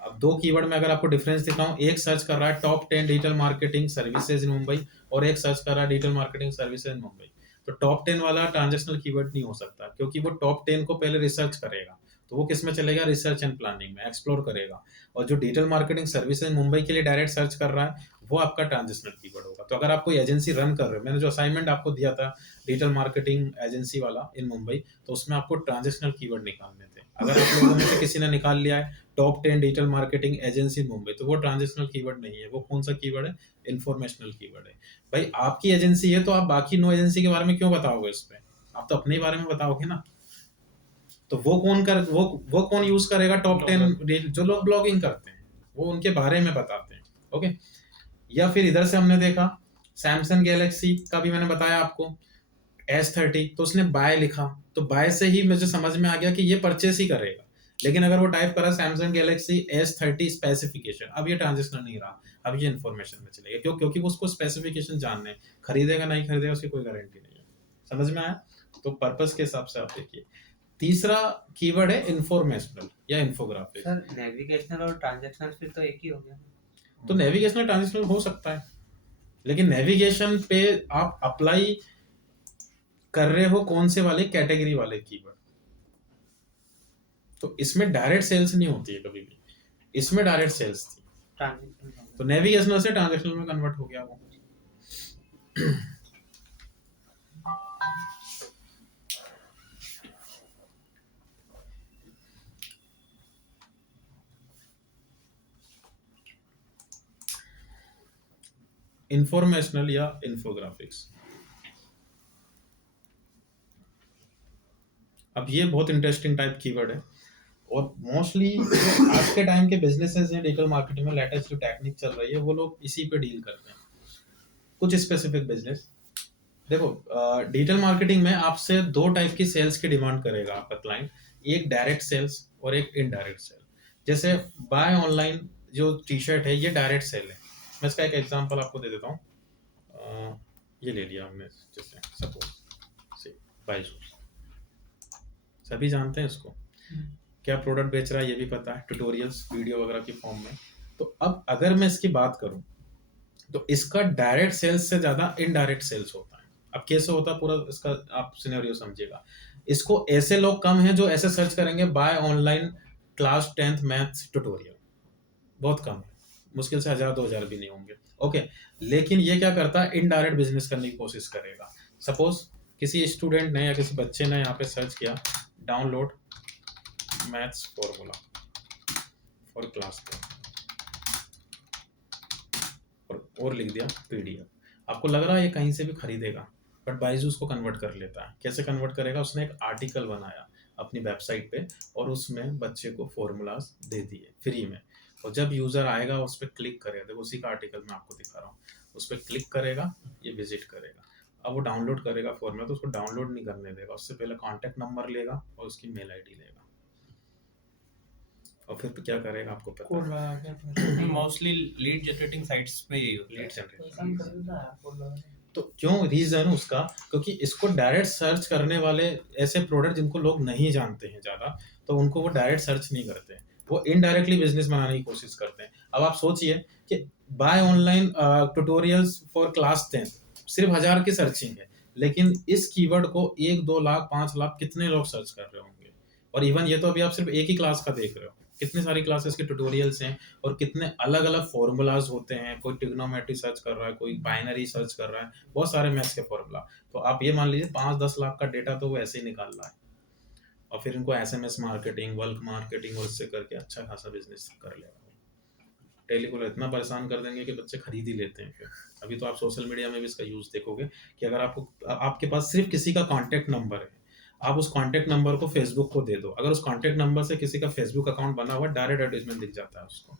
अब दो कीवर्ड में अगर आपको डिफरेंस दिखाऊं, एक सर्च कर रहा है top 10 digital marketing services in Mumbai, और एक सर्च कर रहा है digital marketing services in Mumbai, तो टॉप 10 वाला ट्रांजैक्शनल कीवर्ड नहीं हो सकता, क्योंकि वो टॉप 10 को पहले रिसर्च करेगा, तो वो किस में चलेगा, रिसर्च एंड प्लानिंग में, एक्सप्लोर करेगा। और जो डिजिटल मार्केटिंग सर्विसेज मुंबई के लिए डायरेक्ट सर्च कर रहा है वो आपका ट्रांजिशनल कीवर्ड होगा। तो अगर आप कोई एजेंसी रन कर रहे हो, मैंने जो असाइनमेंट आपको दिया था डिजिटल मार्केटिंग एजेंसी वाला इन मुंबई, तो उसमें आपको ट्रांजिशनल कीवर्ड निकालने थे। अगर आप लोगों में से किसी ने निकाल लिया है top 10 digital marketing agency in Mumbai, तो वो ट्रांजिशनल कीवर्ड नहीं है, वो कौन सा कीवर्ड है, इन्फॉर्मेशनल कीवर्ड है। भाई आपकी एजेंसी है तो आप बाकी 9 एजेंसी के बारे में क्यों बताओगे इस पे, आप तो अपने बारे में बताओगे ना। तो वो कौन यूज करेगा टॉप 10 रील? जो लोग ब्लॉगिंग करते हैं, वो उनके बारे में बताते हैं। ओके, या फिर इधर से हमने देखा सैमसंग गैलेक्सी का भी मैंने बताया आपको S30, तो उसने बाय लिखा, तो बाय से ही मुझे समझ में आ गया कि ये परचेस ही करेगा। लेकिन अगर वो टाइप करा सैमसंग गैलेक्सी S30 स्पेसिफिकेशन, अब ये ट्रांजिशनल नहीं रहा, अब ये इन्फॉर्मेशन में चलेगा। क्यों? क्योंकि वो उसको स्पेसिफिकेशन जानने, खरीदेगा नहीं खरीदेगा उसकी कोई गारंटी नहीं है। समझ में आया? तो पर्पस के हिसाब से आप देखिए। तीसरा कीवर्ड है इन्फॉर्मेशनल या इन्फोग्राफिक। सर नेविगेशनल और ट्रांजैक्शनल फिर तो एक ही हो गया। तो नेविगेशनल ट्रांजिशनल हो सकता है, लेकिन नेविगेशन पे आप अप्लाई कर रहे हो कौन से वाले कैटेगरी वाले कीवर्ड। तो इसमें डायरेक्ट सेल्स नहीं होती है कभी भी, इसमें डायरेक्ट सेल्स थी, ट्रांजैक्शनल तो नेविगेशनल से ट्रांजैक्शनल में कन्वर्ट हो गया वो। इंफॉर्मेशनल या इन्फोग्राफिक्स, अब ये बहुत इंटरेस्टिंग टाइप कीवर्ड है, और मोस्टली जो आज के टाइम के बिजनेसेस हैं डिजिटल मार्केटिंग में, लेटेस्ट जो टेक्निक चल रही है वो लोग इसी पे डील करते हैं। कुछ स्पेसिफिक बिजनेस देखो, डिजिटल मार्केटिंग में आपसे दो टाइप की सेल्स की डिमांड करेगा आपका क्लाइंट, एक डायरेक्ट सेल्स और एक इनडायरेक्ट सेल। जैसे बाय ऑनलाइन जो टी शर्ट है ये डायरेक्ट सेल है। मैं इसका एक एग्जांपल आपको दे देता हूँ। ये ले लिया हमने, जैसे सपोज से बायजूस, सभी जानते हैं इसको, क्या प्रोडक्ट बेच रहा है ये भी पता है, ट्यूटोरियल्स वीडियो वगैरह की फॉर्म में। तो अब अगर मैं इसकी बात करूं तो इसका डायरेक्ट सेल्स से ज़्यादा इनडायरेक्ट सेल्स होता है। अब कैसे होता है पूरा इसका आप सिनेरियो समझिएगा। इसको ऐसे लोग कम हैं जो ऐसे सर्च करेंगे buy online class 10th maths tutorial, बहुत कम है, मुश्किल से 1000-2000 भी नहीं होंगे। ओके, लेकिन ये क्या करता है, इनडायरेक्ट बिजनेस करने की कोशिश करेगा। सपोज किसी स्टूडेंट ने या किसी बच्चे ने यहाँ पे सर्च किया download maths formula for class 10 और लिख दिया PDF। आपको लग रहा है ये कहीं से भी खरीदेगा, बट बायजूस को कन्वर्ट कर लेता है। कैसे कन्वर्ट करेगा, उसने एक आर्टिकल बनाया अपनी वेबसाइट पे और उसमें बच्चे को फॉर्मूलाज दे दिए फ्री में, और जब यूज़र आएगा उस पर क्लिक करेगा, देखो उसी का आर्टिकल मैं आपको दिखा रहा हूँ, उस पर क्लिक करेगा, ये विजिट करेगा, अब वो डाउनलोड करेगा फॉर्मूला, तो उसको डाउनलोड नहीं करने देगा, उससे पहले कॉन्टैक्ट नंबर लेगा और उसकी मेल ID लेगा, और फिर क्या करेगा आपको पता है। मोस्टली लीड जनरेटिंग साइट्स पे यही होता है। लीड जनरेट, तो क्यों रीजन उसका, क्योंकि इसको डायरेक्ट सर्च करने वाले ऐसे प्रोडक्ट जिनको लोग नहीं जानते हैं ज़्यादा, तो उनको वो डायरेक्ट सर्च नहीं करते हैं, वो इनडायरेक्टली बिजनेस बनाने की कोशिश करते हैं। अब आप सोचिए कि buy online tutorials for class 10 सिर्फ 1000 की सर्चिंग है, लेकिन इस कीवर्ड को 1-2 लाख 5 लाख कितने लोग सर्च कर रहे होंगे। और इवन ये तो अभी आप सिर्फ एक ही क्लास का देख रहे हो, कितनी सारी क्लासेस के ट्यूटोरियल्स हैं और कितने अलग अलग फॉर्मूलाज होते हैं, कोई ट्रिग्नोमेट्री सर्च कर रहा है, कोई बाइनरी सर्च कर रहा है, बहुत सारे मैथ्स के फॉर्मूला। तो आप ये मान लीजिए 5-10 लाख का डेटा तो वो ऐसे ही निकाल रहा है, और फिर इनको SMS मार्केटिंग, बल्क मार्केटिंग और इससे करके अच्छा खासा बिजनेस कर लेगा। टेलीकॉलर इतना परेशान कर देंगे कि बच्चे खरीद ही लेते हैं। फिर अभी तो आप सोशल मीडिया में भी इसका यूज़ देखोगे कि अगर आपके पास सिर्फ किसी का कॉन्टैक्ट नंबर है, आप उस कॉन्टैक्ट नंबर को फेसबुक को दे दो, अगर उस कॉन्टैक्ट नंबर से किसी का फेसबुक अकाउंट बना हुआ, डायरेक्ट एडवर्टाइजमेंट दिख जाता है उसको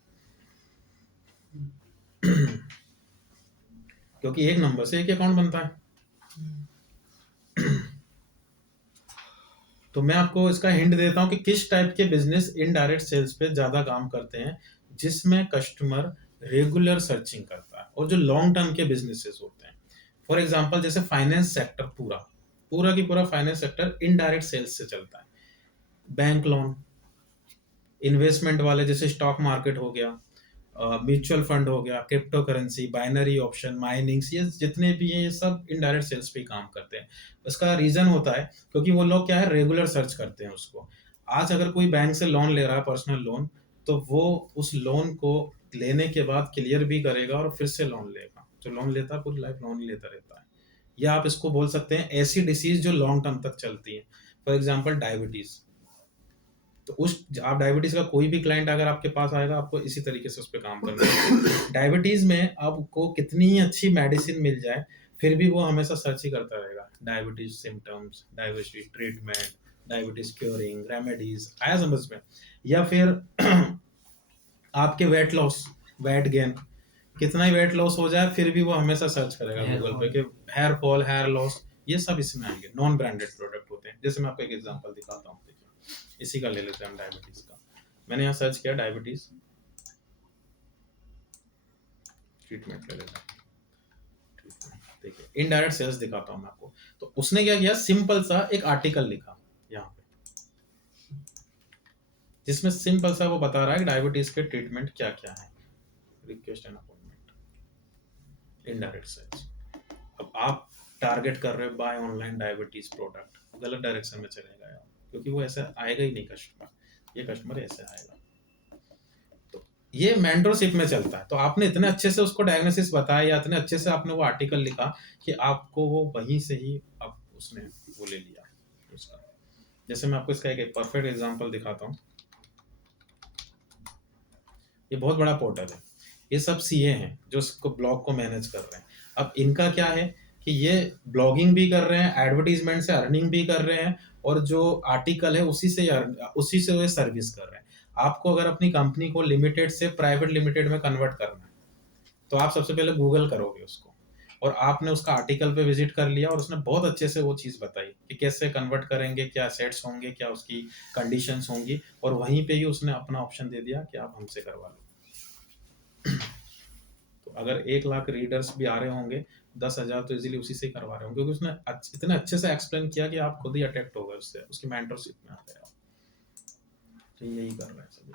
क्योंकि एक नंबर से एक अकाउंट बनता है। तो मैं आपको इसका हिंट देता हूं कि किस टाइप के बिजनेस इनडायरेक्ट सेल्स पे ज्यादा काम करते हैं, जिसमें कस्टमर रेगुलर सर्चिंग करता है और जो लॉन्ग टर्म के बिजनेसेस होते हैं। फॉर एग्जांपल जैसे फाइनेंस सेक्टर, पूरा की पूरा फाइनेंस सेक्टर इनडायरेक्ट सेल्स से चलता है। बैंक लोन, इन्वेस्टमेंट वाले जैसे स्टॉक मार्केट हो गया, म्यूचुअल फंड हो गया, crypto currency, binary option, minings, ये जितने भी हैं ये सब इनडायरेक्ट सेल्स पे काम करते हैं। उसका रीजन होता है क्योंकि वो लोग क्या है, रेगुलर सर्च करते हैं उसको। आज अगर कोई बैंक से लोन ले रहा है, पर्सनल लोन, तो वो उस लोन को लेने के बाद क्लियर भी करेगा और फिर से लोन लेगा। जो लोन लेता है पूरी लाइफ लोन ही लेता रहता है। या आप इसको बोल सकते हैं ऐसी डिसीज जो लॉन्ग टर्म तक चलती है। फॉर एग्जाम्पल डायबिटीज, तो आप डायबिटीज का कोई भी क्लाइंट अगर आपके पास आएगा, आपको इसी तरीके से उस पर काम करना है। डायबिटीज में आपको कितनी ही अच्छी मेडिसिन मिल जाए, फिर भी वो हमेशा सर्च ही करता रहेगा, diabetes symptoms, diabetes treatment, diabetes curing remedies, आया समझ में? या फिर आपके वेट लॉस, वेट गेन, कितना ही वेट लॉस हो जाए फिर भी वो हमेशा सर्च करेगा Hair गूगल पे fall. कि हेयर फॉल, हेयर लॉस, ये सब इसमें आएंगे। नॉन ब्रांडेड प्रोडक्ट होते हैं। जैसे मैं आपको एक एग्जांपल दिखाता हूँ, देखिए इसी का ले लेते हैं हम, डायबिटीज का। मैंने यहाँ सर्च किया डायबिटीज ट्रीटमेंट, ले लेते हैं। देखिए इनडायरेक्ट सेल्स दिखाता हूँ मैं आपको। तो उसने क्या किया, सिंपल सा एक आर्टिकल लिखा यहाँ पे, जिसमें सिंपल सा वो बता रहा है कि डायबिटीज के ट्रीटमेंट क्या क्या है। Request an appointment, indirect sales. अब आप टारगेट कर रहे हो बाय ऑनलाइन डायबिटीज प्रोडक्ट, गलत डायरेक्शन में चलेगा यार, क्योंकि वो ऐसा आएगा ही नहीं कस्टमर, ये कस्टमर ऐसे आएगा। तो ये मेंटरशिप में चलता है। तो आपने इतने अच्छे से उसको डायग्नोसिस बताया या इतने अच्छे से आपने वो आर्टिकल लिखा कि आपको वो वहीं से ही अब उसने वो ले लिया उसका। जैसे मैं आपको इसका एक परफेक्ट एग्जांपल दिखाता हूँ। ये बहुत बड़ा पोर्टल है, ये सब सीए हैं जो उसको ब्लॉग को मैनेज कर रहे हैं। अब इनका क्या है कि ये ब्लॉगिंग भी कर रहे हैं, एडवर्टीजमेंट से अर्निंग भी कर रहे हैं, और जो आर्टिकल है उसी से वो सर्विस कर रहे हैं। आपको अगर अपनी कंपनी को लिमिटेड से प्राइवेट लिमिटेड में कन्वर्ट करना है तो आप सबसे पहले गूगल करोगे उसको, और आपने उसका आर्टिकल पे विजिट कर लिया और उसने बहुत अच्छे से वो चीज़ बताई कि कैसे कन्वर्ट करेंगे, क्या सेट्स होंगे, क्या उसकी कंडीशंस होंगी, और वहीं पे ही उसने अपना ऑप्शन दे दिया कि आप हमसे करवा लो। तो अगर 1 लाख रीडर्स भी आ रहे होंगे, 10,000 तो इजीली उसी से करवा रहे होंगे, क्योंकि उसने इतने अच्छे से एक्सप्लेन किया कि आप खुद ही अट्रैक्ट हो गए उससे, उसकी मेंटरशिप में आ गए आप। तो यही कर रहे हैं सभी।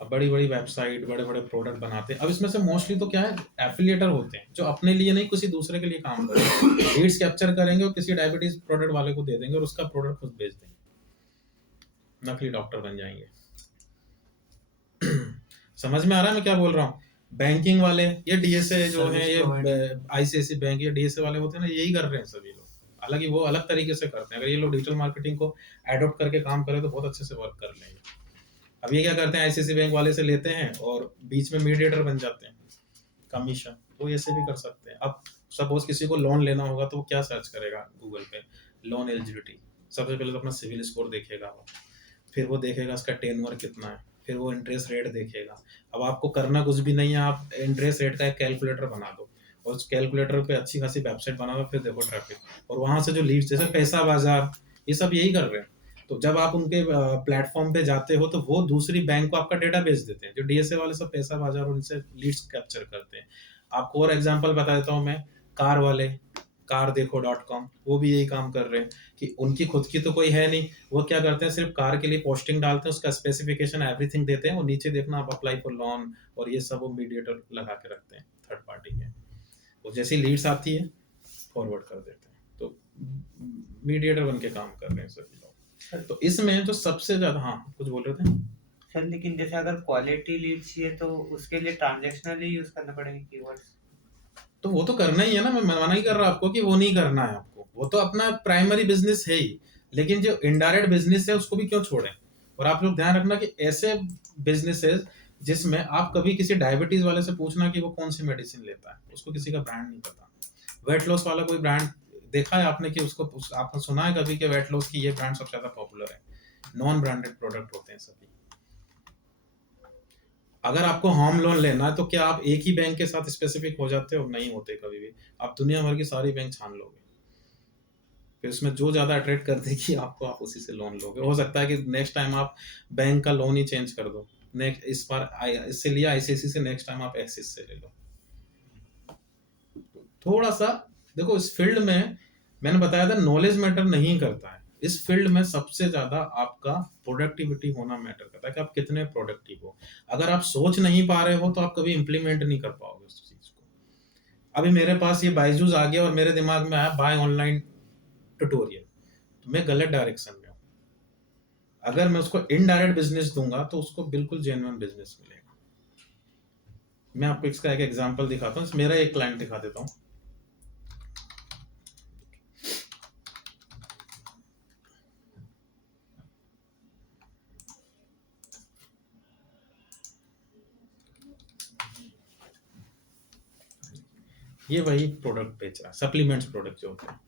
अब बड़ी बड़ी वेबसाइट, बड़े बड़े प्रोडक्ट बनाते हैं। अब इसमें से मोस्टली तो क्या है, एफिलिएटर होते हैं जो अपने लिए नहीं किसी दूसरे के लिए काम करेंगे, लीड्स कैप्चर करेंगे और किसी डायबिटीज प्रोडक्ट वाले को दे देंगे और उसका प्रोडक्ट खुद बेच देंगे, नकली डॉक्टर बन जाएंगे। समझ में आ रहा है मैं क्या बोल रहा हूँ? बैंकिंग वाले, ये डीएसए जो है, ये आईसीआईसी बैंक, ये डीएसए वाले होते हैं ना, यही कर रहे हैं सभी लोग। हालांकि वो अलग तरीके से करते हैं। अगर ये लोग डिजिटल मार्केटिंग को एडॉप्ट करके काम करें तो बहुत अच्छे से वर्क कर लेंगे। अब ये क्या करते हैं, आईसीआईसी बैंक वाले से लेते हैं और बीच में मीडिएटर बन जाते हैं, कमीशन। तो ऐसे भी कर सकते हैं। अब सपोज किसी को लोन लेना होगा तो वो क्या सर्च करेगा गूगल पे, लोन एलिजिबिलिटी। सबसे पहले तो अपना सिविल स्कोर देखेगा वो, फिर वो देखेगा उसका टेन्योर कितना है, फिर वो इंटरेस्ट रेट देखेगा। अब आपको करना कुछ भी नहीं है, आप इंटरेस्ट रेट का एक कैलकुलेटर बना दो और उस कैलकुलेटर पे अच्छी खासी वेबसाइट बना दो, फिर देखो ट्रैफिक, और वहाँ से जो लीड्स, जैसे पैसा बाजार, ये सब यही कर रहे हैं। तो जब आप उनके प्लेटफॉर्म पे जाते हो तो वो दूसरी बैंक को आपका डेटा बेच देते हैं। जो डीएसए वाले सब पैसा बाजार और उनसे लीड्स कैप्चर करते हैं। आपको और एग्जांपल बता देता हूँ मैं, कार वाले, car-dekho.com, वो भी यही काम कर रहे हैं कि उनकी खुद की तो कोई है नहीं, वो क्या करते हैं, सिर्फ कार के लिए पोस्टिंग डालते हैं, उसका स्पेसिफिकेशन एवरीथिंग देते हैं, और नीचे देखना आप अप्लाई फॉर लोन और ये सब वो मीडिएटर लगा के रखते हैं थर्ड पार्टी के। वो जैसी लीड्स आती है फॉरवर्ड कर देते हैं। तो मीडिएटर बन के काम कर रहे हैं सभी लोग। तो इसमें जो सबसे ज्यादा, हाँ कुछ बोल रहे थे सर, लेकिन जैसे अगर क्वालिटी लीड चाहिए तो उसके लिए ट्रांजैक्शनल ही यूज करना पड़ेगा कीवर्ड्स। तो वो तो करना ही है ना, मैं मना ही कर रहा आपको कि वो नहीं करना है आपको, वो तो अपना प्राइमरी बिजनेस है ही। लेकिन जो इनडायरेक्ट बिजनेस है उसको भी क्यों छोड़ें। और आप लोग ध्यान रखना कि ऐसे बिजनेसेस जिसमें आप कभी किसी डायबिटीज वाले से पूछना कि वो कौन सी मेडिसिन लेता है, उसको किसी का ब्रांड नहीं पता। वेट लॉस वाला कोई ब्रांड देखा है आपने कि उसको आपने सुना है कभी कि वेट लॉस की ये ब्रांड सबसे ज्यादा पॉपुलर है? नॉन ब्रांडेड प्रोडक्ट होते हैं सभी। अगर आपको होम लोन लेना है तो क्या आप एक ही बैंक के साथ स्पेसिफिक हो जाते हो? नहीं होते कभी भी। आप दुनिया भर की सारी बैंक छान लोगे, फिर उसमें जो ज्यादा अट्रैक्ट कर देगी आपको, आप उसी से लोन लोगे। हो सकता है कि नेक्स्ट टाइम आप बैंक का लोन ही चेंज कर दो, नेक्स्ट इस बार इससे लिया आईसीआईसी से, नेक्स्ट टाइम आप एक्सिस से ले लो। थोड़ा सा देखो, इस फील्ड में मैंने बताया था नॉलेज मैटर नहीं करता है। इस फील्ड में सबसे ज्यादा आपका प्रोडक्टिविटी होना मैटर करता है कि आप कितने प्रोडक्टिव हो। अगर आप सोच नहीं पा रहे हो तो आप कभी इंप्लीमेंट नहीं कर पाओगे उस चीज को। अभी मेरे पास ये बायजूस आ गया और मेरे दिमाग में आया बाय ऑनलाइन ट्यूटोरियल, तो मैं गलत डायरेक्शन में हूँ। अगर मैं उसको इनडायरेक्ट बिजनेस दूंगा तो उसको बिल्कुल जेन्युइन बिजनेस मिलेगा। मैं आपको इसका एक एग्जांपल दिखाता हूँ, मेरा एक क्लाइंट दिखा देता हूँ। ये वही प्रोडक्ट बेच रहा है, सप्लीमेंट्स प्रोडक्ट जो होते हैं।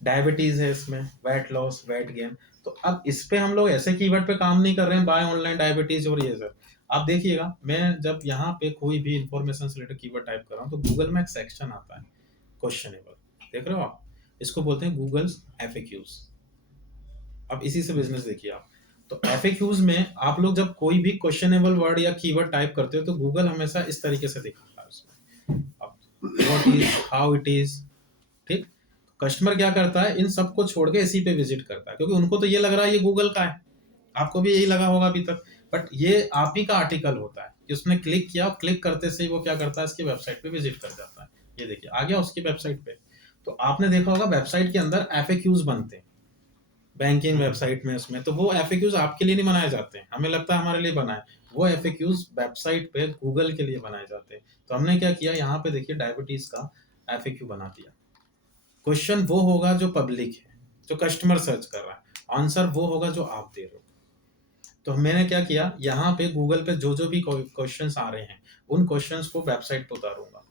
डायबिटीज है इसमें, वेट लॉस, वेट गेन। तो अब इस पे हम लोग ऐसे कीवर्ड पे काम नहीं कर रहे हैं, बाय ऑनलाइन, डायबिटीज और ये सब। आप देखिएगा, मैं जब यहाँ पे कोई भी इंफॉर्मेशन से रिलेटेड कीवर्ड टाइप कर रहा हूँ तो गूगल में एक सेक्शन आता है क्वेश्चनेबल, देख रहे हो आप, इसको बोलते हैं गूगल्स एफएक्यूज। अब इसी से बिजनेस देखिए आप। तो एफएक्यूज में आप लोग जब कोई भी क्वेश्चनेबल वर्ड या कीवर्ड टाइप करते हो तो गूगल हमेशा इस तरीके से दिखाता है उसमें, अब what is, how it is, ठीक। कस्टमर क्या करता है, इन सबको छोड़ के इसी पे विजिट करता है, क्योंकि उनको तो ये लग रहा है ये गूगल का है, आपको भी यही लगा होगा अभी तक, बट ये आप ही का आर्टिकल होता है कि उसने क्लिक किया, क्लिक करते से ही वो क्या करता है, इसकी वेबसाइट पे विजिट कर जाता है। ये देखिए आ गया उसकी वेबसाइट पे। तो आपने देखा होगा वेबसाइट के अंदर एफएक्यूज बनते हैं, बैंकिंग वेबसाइट में, उसमें तो वो एफएक्यूज आपके लिए नहीं बनाए जाते हैं, हमें लगता है हमारे लिए बनाए, वो एफएक्यूज वेबसाइट पे गूगल के लिए बनाए जाते हैं। तो हमने क्या किया, यहाँ पे देखिए डायबिटीज का एफएक्यू बना दिया। क्वेश्चन वो होगा जो पब्लिक है, जो कस्टमर सर्च कर रहा है, आंसर वो होगा जो आप दे रहे हो। तो मैंने क्या किया, यहाँ पे गूगल पे जो जो भी क्वेश्चंस आ रहे हैं उन क्वेश्चंस को वेबसाइट पे उतारूंगा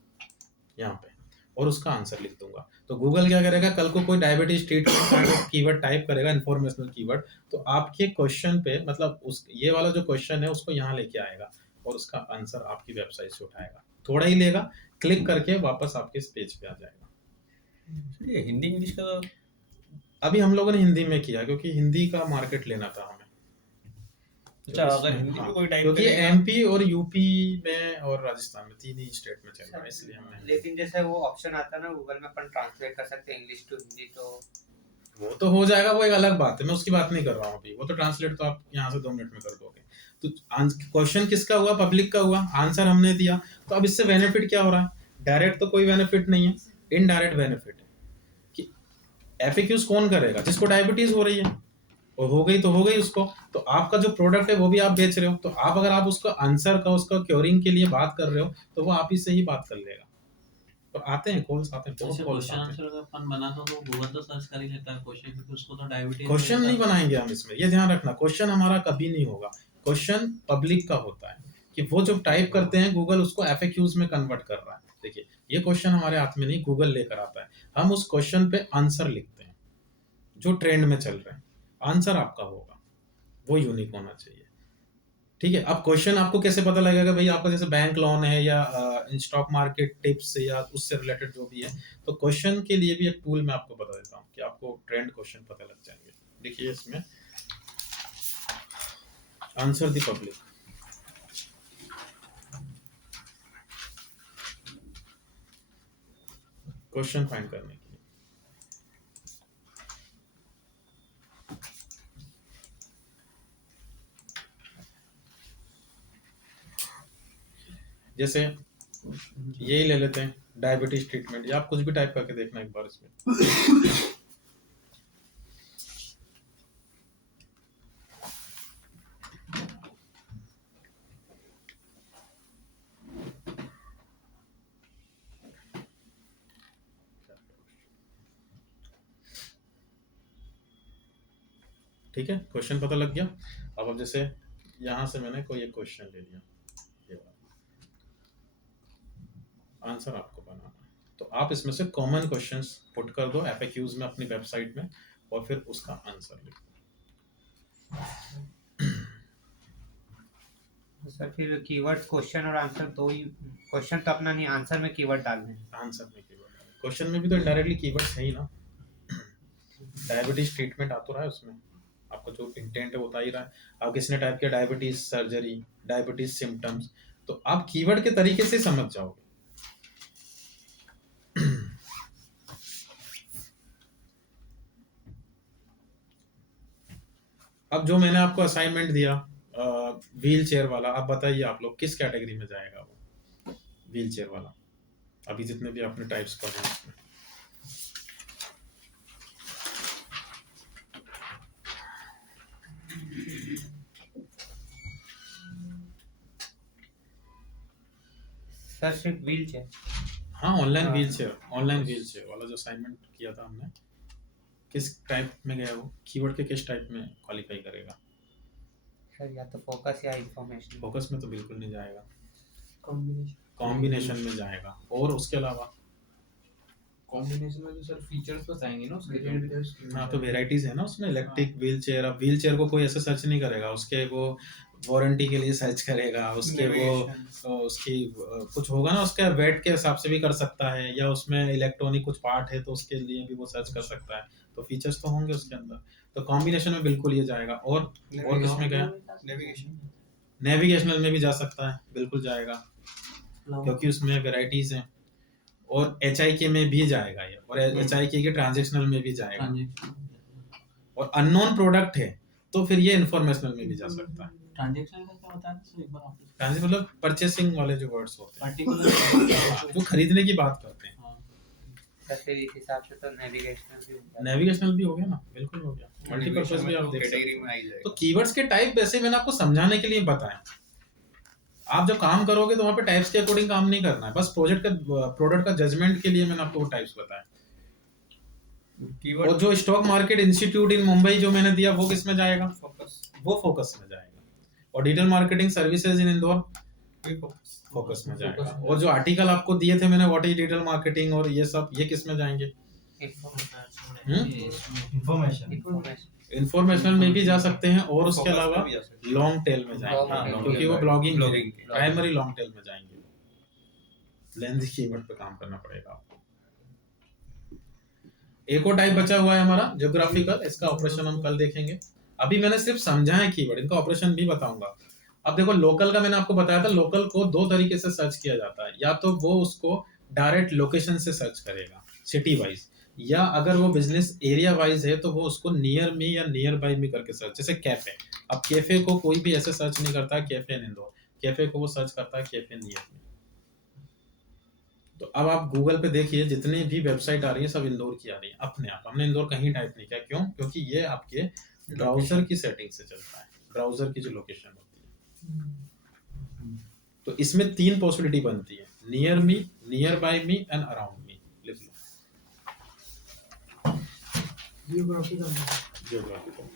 यहाँ पे, और उसका आंसर लिख दूंगा। तो गूगल क्या करेगा, कल को कोई डायबिटीज ट्रीटमेंट कीवर्ड टाइप करेगा, इंफॉर्मेशनल कीवर्ड, तो आपके क्वेश्चन पे, मतलब उस ये वाला जो क्वेश्चन है उसको यहाँ लेके आएगा और उसका आंसर आपकी वेबसाइट से उठाएगा, थोड़ा ही लेगा, क्लिक करके वापस आपके इस पेज पे आ जाएगा। ये हिंदी इंग्लिश का अभी हम लोगों ने हिंदी में किया क्योंकि हिंदी का मार्केट लेना था हमें। अच्छा, अगर हिंदी में कोई टाइप क्योंकि करेगा एमपी और यूपी में और राजस्थान में, तीन ही स्टेट में चल रहा है, इसलिए हमने। लेकिन जैसे वो ऑप्शन आता है ना गूगल में, अपन ट्रांसलेट कर सकते हैं इंग्लिश टू हिंदी, तो वो तो हो जाएगा, वो एक अलग बात है, मैं उसकी बात नहीं कर रहा हूँ अभी, वो तो ट्रांसलेट तो आप यहाँ से 2 मिनट में कर दोगे। तो क्वेश्चन किसका हुआ, पब्लिक का हुआ, आंसर हमने दिया, तो अब इससे बेनिफिट क्या हो रहा है, डायरेक्ट तो कोई बेनिफिट नहीं है, इनडायरेक्ट बेनिफिट है कि एफएक्यूज कौन करेगा, जिसको डायबिटीज हो रही है, और हो गई तो हो गई उसको, तो आपका जो प्रोडक्ट है वो भी आप बेच रहे हो, तो आप अगर आप उसका आंसर का, उसका क्योरिंग के लिए बात कर रहे हो तो वो आप ही से ही बात कर लेगा। तो आते हैं कॉल्स, आते हैं, जैसे बहुत कॉल्स क्वेश्चन आते हैं। आंसर का अपन बनाता तो गूगल तो सर्च कर ही लेता है क्वेश्चन, क्योंकि उसको तो डायबिटीज क्वेश्चन नहीं बनाएंगे हम इसमें, ये ध्यान रखना, क्वेश्चन हमारा कभी नहीं होगा, क्वेश्चन पब्लिक का होता है कि वो जो टाइप करते हैं गूगल उसको एफएक्यूज में कन्वर्ट कर रहा है। देखिए ये क्वेश्चन हमारे हाथ में नहीं, गूगल लेकर आता है, हम उस क्वेश्चन पे आंसर लिखते हैं जो ट्रेंड में चल रहे हैं, आंसर आपका होगा, वो यूनिक होना चाहिए, ठीक है। अब क्वेश्चन आपको कैसे पता लगेगा, भाई आपका जैसे बैंक लोन है या स्टॉक मार्केट टिप्स या उससे रिलेटेड जो भी है, तो क्वेश्चन के लिए भी एक टूल मैं आपको बता देता हूँ कि आपको ट्रेंड क्वेश्चन पता लग जाएंगे। देखिए इसमें answer the public, question find करने के लिए, जैसे यही ले लेते हैं डायबिटीज ट्रीटमेंट, या आप कुछ भी टाइप करके देखना एक बार इसमें। ठीक है, क्वेश्चन पता लग गया। अब जैसे यहाँ से मैंने कोई एक क्वेश्चन ले लिया, ये वाला आंसर आपको बनाना है, तो आप इसमें से कॉमन क्वेश्चंस पुट कर दो एफएक्यूज में अपनी वेबसाइट में, और फिर उसका आंसर लिखो। सर फिर कीवर्ड क्वेश्चन और आंसर दो ही, क्वेश्चन तो अपना नहीं, आंसर में कीवर्ड डालने हैं। आंसर में कीवर्ड, क्वेश्चन में भी तो इनडायरेक्टली कीवर्ड्स है ही ना, डायबिटीज ट्रीटमेंट आ तो रहा है उसमें, आपका जो इंटेंट है वो बता ही रहा है। अब किसने टाइप किया डायबिटीज सर्जरी, डायबिटीज सिम्टम्स, तो आप कीवर्ड के तरीके से समझ जाओगे। अब जो मैंने आपको असाइनमेंट दिया व्हील चेयर वाला, आप बताइए आप लोग किस कैटेगरी में जाएगा वो व्हील चेयर वाला, अभी जितने भी आपने टाइप्स पढ़े हैं उसमें। सर सिर्फ व्हील चेयर, हाँ ऑनलाइन हाँ। व्हील चेयर वाला जो असाइनमेंट किया था हमने, किस टाइप में गया वो, कीवर्ड के किस टाइप में क्वालिफाई करेगा। सर या तो फोकस या इंफॉर्मेशन, फोकस में तो बिल्कुल नहीं जाएगा, कॉम्बिनेशन कॉम्बिनेशन में जाएगा, और उसके अलावा कॉम्बिनेशन में जो सर फीचर्स बताएंगे ना उसके हाँ तो वेराइटीज है ना उसमें, इलेक्ट्रिक व्हील चेयर। अब व्हील चेयर को कोई ऐसे सर्च नहीं करेगा, उसके वो वारंटी के लिए सर्च करेगा, उसके वो उसकी कुछ होगा ना, उसके वेट के हिसाब से भी कर सकता है, या उसमें इलेक्ट्रॉनिक कुछ पार्ट है तो उसके लिए भी वो सर्च कर सकता है। तो फीचर्स तो होंगे उसके अंदर, तो कॉम्बिनेशन में बिल्कुल ये जाएगा। और किसमें गया? नेविगेशनल में भी जा सकता है, बिल्कुल जाएगा, क्योंकि उसमें वेराइटीज हैं। और HIK में भी जाएगा ये, और HIK के ट्रांजैक्शनल में भी जाएगा। और अननोन प्रोडक्ट है तो फिर ये इंफॉर्मेशनल में भी जा सकता है। ट्रांजैक्शन का क्या होता है सर, एक बार आप ट्रांजैक्शन मतलब परचेसिंग वाले जो वर्ड्स होते हैं, पर्टिकुलर जो खरीदने की बात करते हैं। तो फिर इस हिसाब से तो नेविगेशनल भी होता है। नेविगेशनल भी हो गया ना, बिल्कुल हो गया। मल्टीपर्पज भी आप देख सकते कैटेगरी हैं। में आ ही जाएगा। तो कीवर्ड्स के टाइप वैसे मैंने आपको समझाने के लिए बताया। आप जब काम करोगे तो वहाँ पे टाइप्स के अकॉर्डिंग काम नहीं करना है, बस प्रोडक्ट का जजमेंट के लिए मैंने आपको वो टाइप्स बताया। और जो स्टॉक मार्केट इंस्टीट्यूट इन मुंबई जो मैंने दिया वो किस में जाएगा? वो फोकस में जाएगा। और digital marketing services in Indore focus में जाएगा। और जो आर्टिकल आपको दिए थे मैंने, व्हाट इज डिजिटल मार्केटिंग और ये सब, ये किस में जाएंगे? इंफॉर्मेशन। इंफॉर्मेशनल में भी जा सकते हैं, और उसके अलावा लॉन्ग टेल में जाएंगे, क्योंकि वो ब्लॉगिंग प्राइमरी लॉन्ग टेल में जाएंगे। लेंथ कीवर्ड पे काम करना पड़ेगा आपको। एक और टाइप बचा हुआ है हमारा ज्योग्राफिकल, इसका ऑपरेशन हम कल देखेंगे। अभी मैंने सिर्फ समझा है कीवर्ड, इनका ऑपरेशन भी बताऊंगा। अब देखो लोकल का मैंने आपको बताया था, लोकल को दो तरीके से सर्च किया जाता है, या तो वो उसको डायरेक्ट लोकेशन से सर्च करेगा सिटी वाइज, या अगर वो बिजनेस एरिया वाइज है तो वो उसको नियर मी या नियर बाय मी करके सर्च। जैसे कैफे, अब कैफे को कोई भी ऐसे सर्च नहीं करता कैफे इन इंदौर, कैफे को वो सर्च करता है कैफे नियर मी। तो अब आप गूगल पे देखिए जितनी भी वेबसाइट आ रही है सब इंदौर की आ रही है अपने आप। हमने इंदौर कहीं टाइप नहीं किया, क्यों? क्योंकि ये आपके ब्राउजर की सेटिंग से चलता है, ब्राउजर की जो लोकेशन होती है। तो इसमें 3 पॉसिबिलिटी बनती है, near me, nearby me and around me. लिख लो geographical.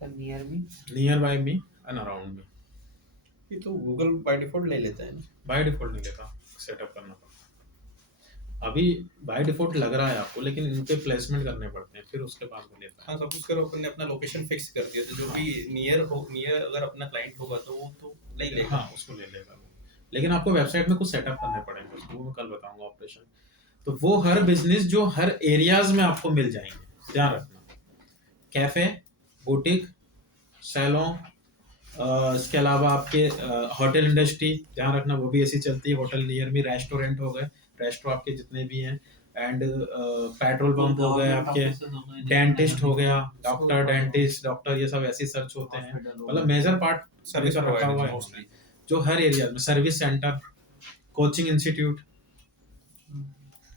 Near me, nearby me and around me. ये तो गूगल बाय डिफॉल्ट ले लेता है ना। बाय डिफॉल्ट नहीं लेता, सेटअप करना पड़ता है। अभी बाय डिफॉल्ट लग रहा है आपको, लेकिन इनके प्लेसमेंट करने पड़ते हैं, फिर उसके बाद वो लेता है। हाँ, सपोज करो अपन ने अपना लोकेशन फिक्स कर दिया, तो जो भी नियर अगर अपना क्लाइंट होगा तो वो तो ले लेगा। हाँ उसको ले लेगा वो, लेकिन आपको वेबसाइट में कुछ सेटअप करने पड़ेंगे, उसको मैं कल बताऊंगा ऑपरेशन। तो वो हर बिजनेस जो हर एरियाज में आपको मिल जाएंगे, ध्यान रखना। कैफे, बुटीक, सैलून, इसके अलावा आपके होटल इंडस्ट्री, ध्यान रखना वो भी ऐसी चलती है। होटल नियर में, रेस्टोरेंट हो गए, रेस्टोरेंट आपके जितने भी हैं, एंड पेट्रोल पंप हो गए आपके, डेंटिस्ट हो गया, डॉक्टर, डेंटिस्ट, डॉक्टर, ये सब ऐसे सर्च होते हैं। मतलब मेजर पार्ट सर्विस का रखा हुआ है मोस्टली, जो हर एरिया में। Service centre, coaching institute.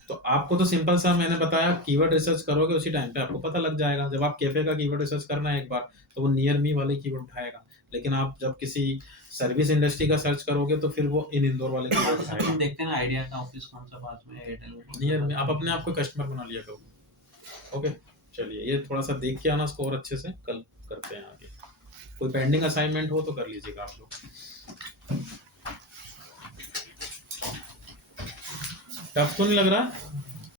तो आपको तो सिंपल सा मैंने बताया, कीवर्ड रिसर्च करोगे उसी टाइम पे आपको पता लग जाएगा। जब आप कैफे का कीवर्ड रिसर्च करना है एक बार, तो वो नियर मी वाले कीवर्ड उठाएगा, लेकिन आप जब किसी सर्विस इंडस्ट्री का सर्च करोगे तो फिर वो इन इंदौर वाले कीवर्ड उठाएगा। हम देखते हैं ना आइडिया का ऑफिस कौन सा पास में है, एयरटेल नियर में आप अपने आप को कस्टमर बना लिया करो। ओके चलिए, ये थोड़ा सा देख के आना स्कोर अच्छे से, कल करते हैं आगे। कोई पेंडिंग असाइनमेंट हो तो कर लीजिएगा आप लोग। टफ तो नहीं लग रहा?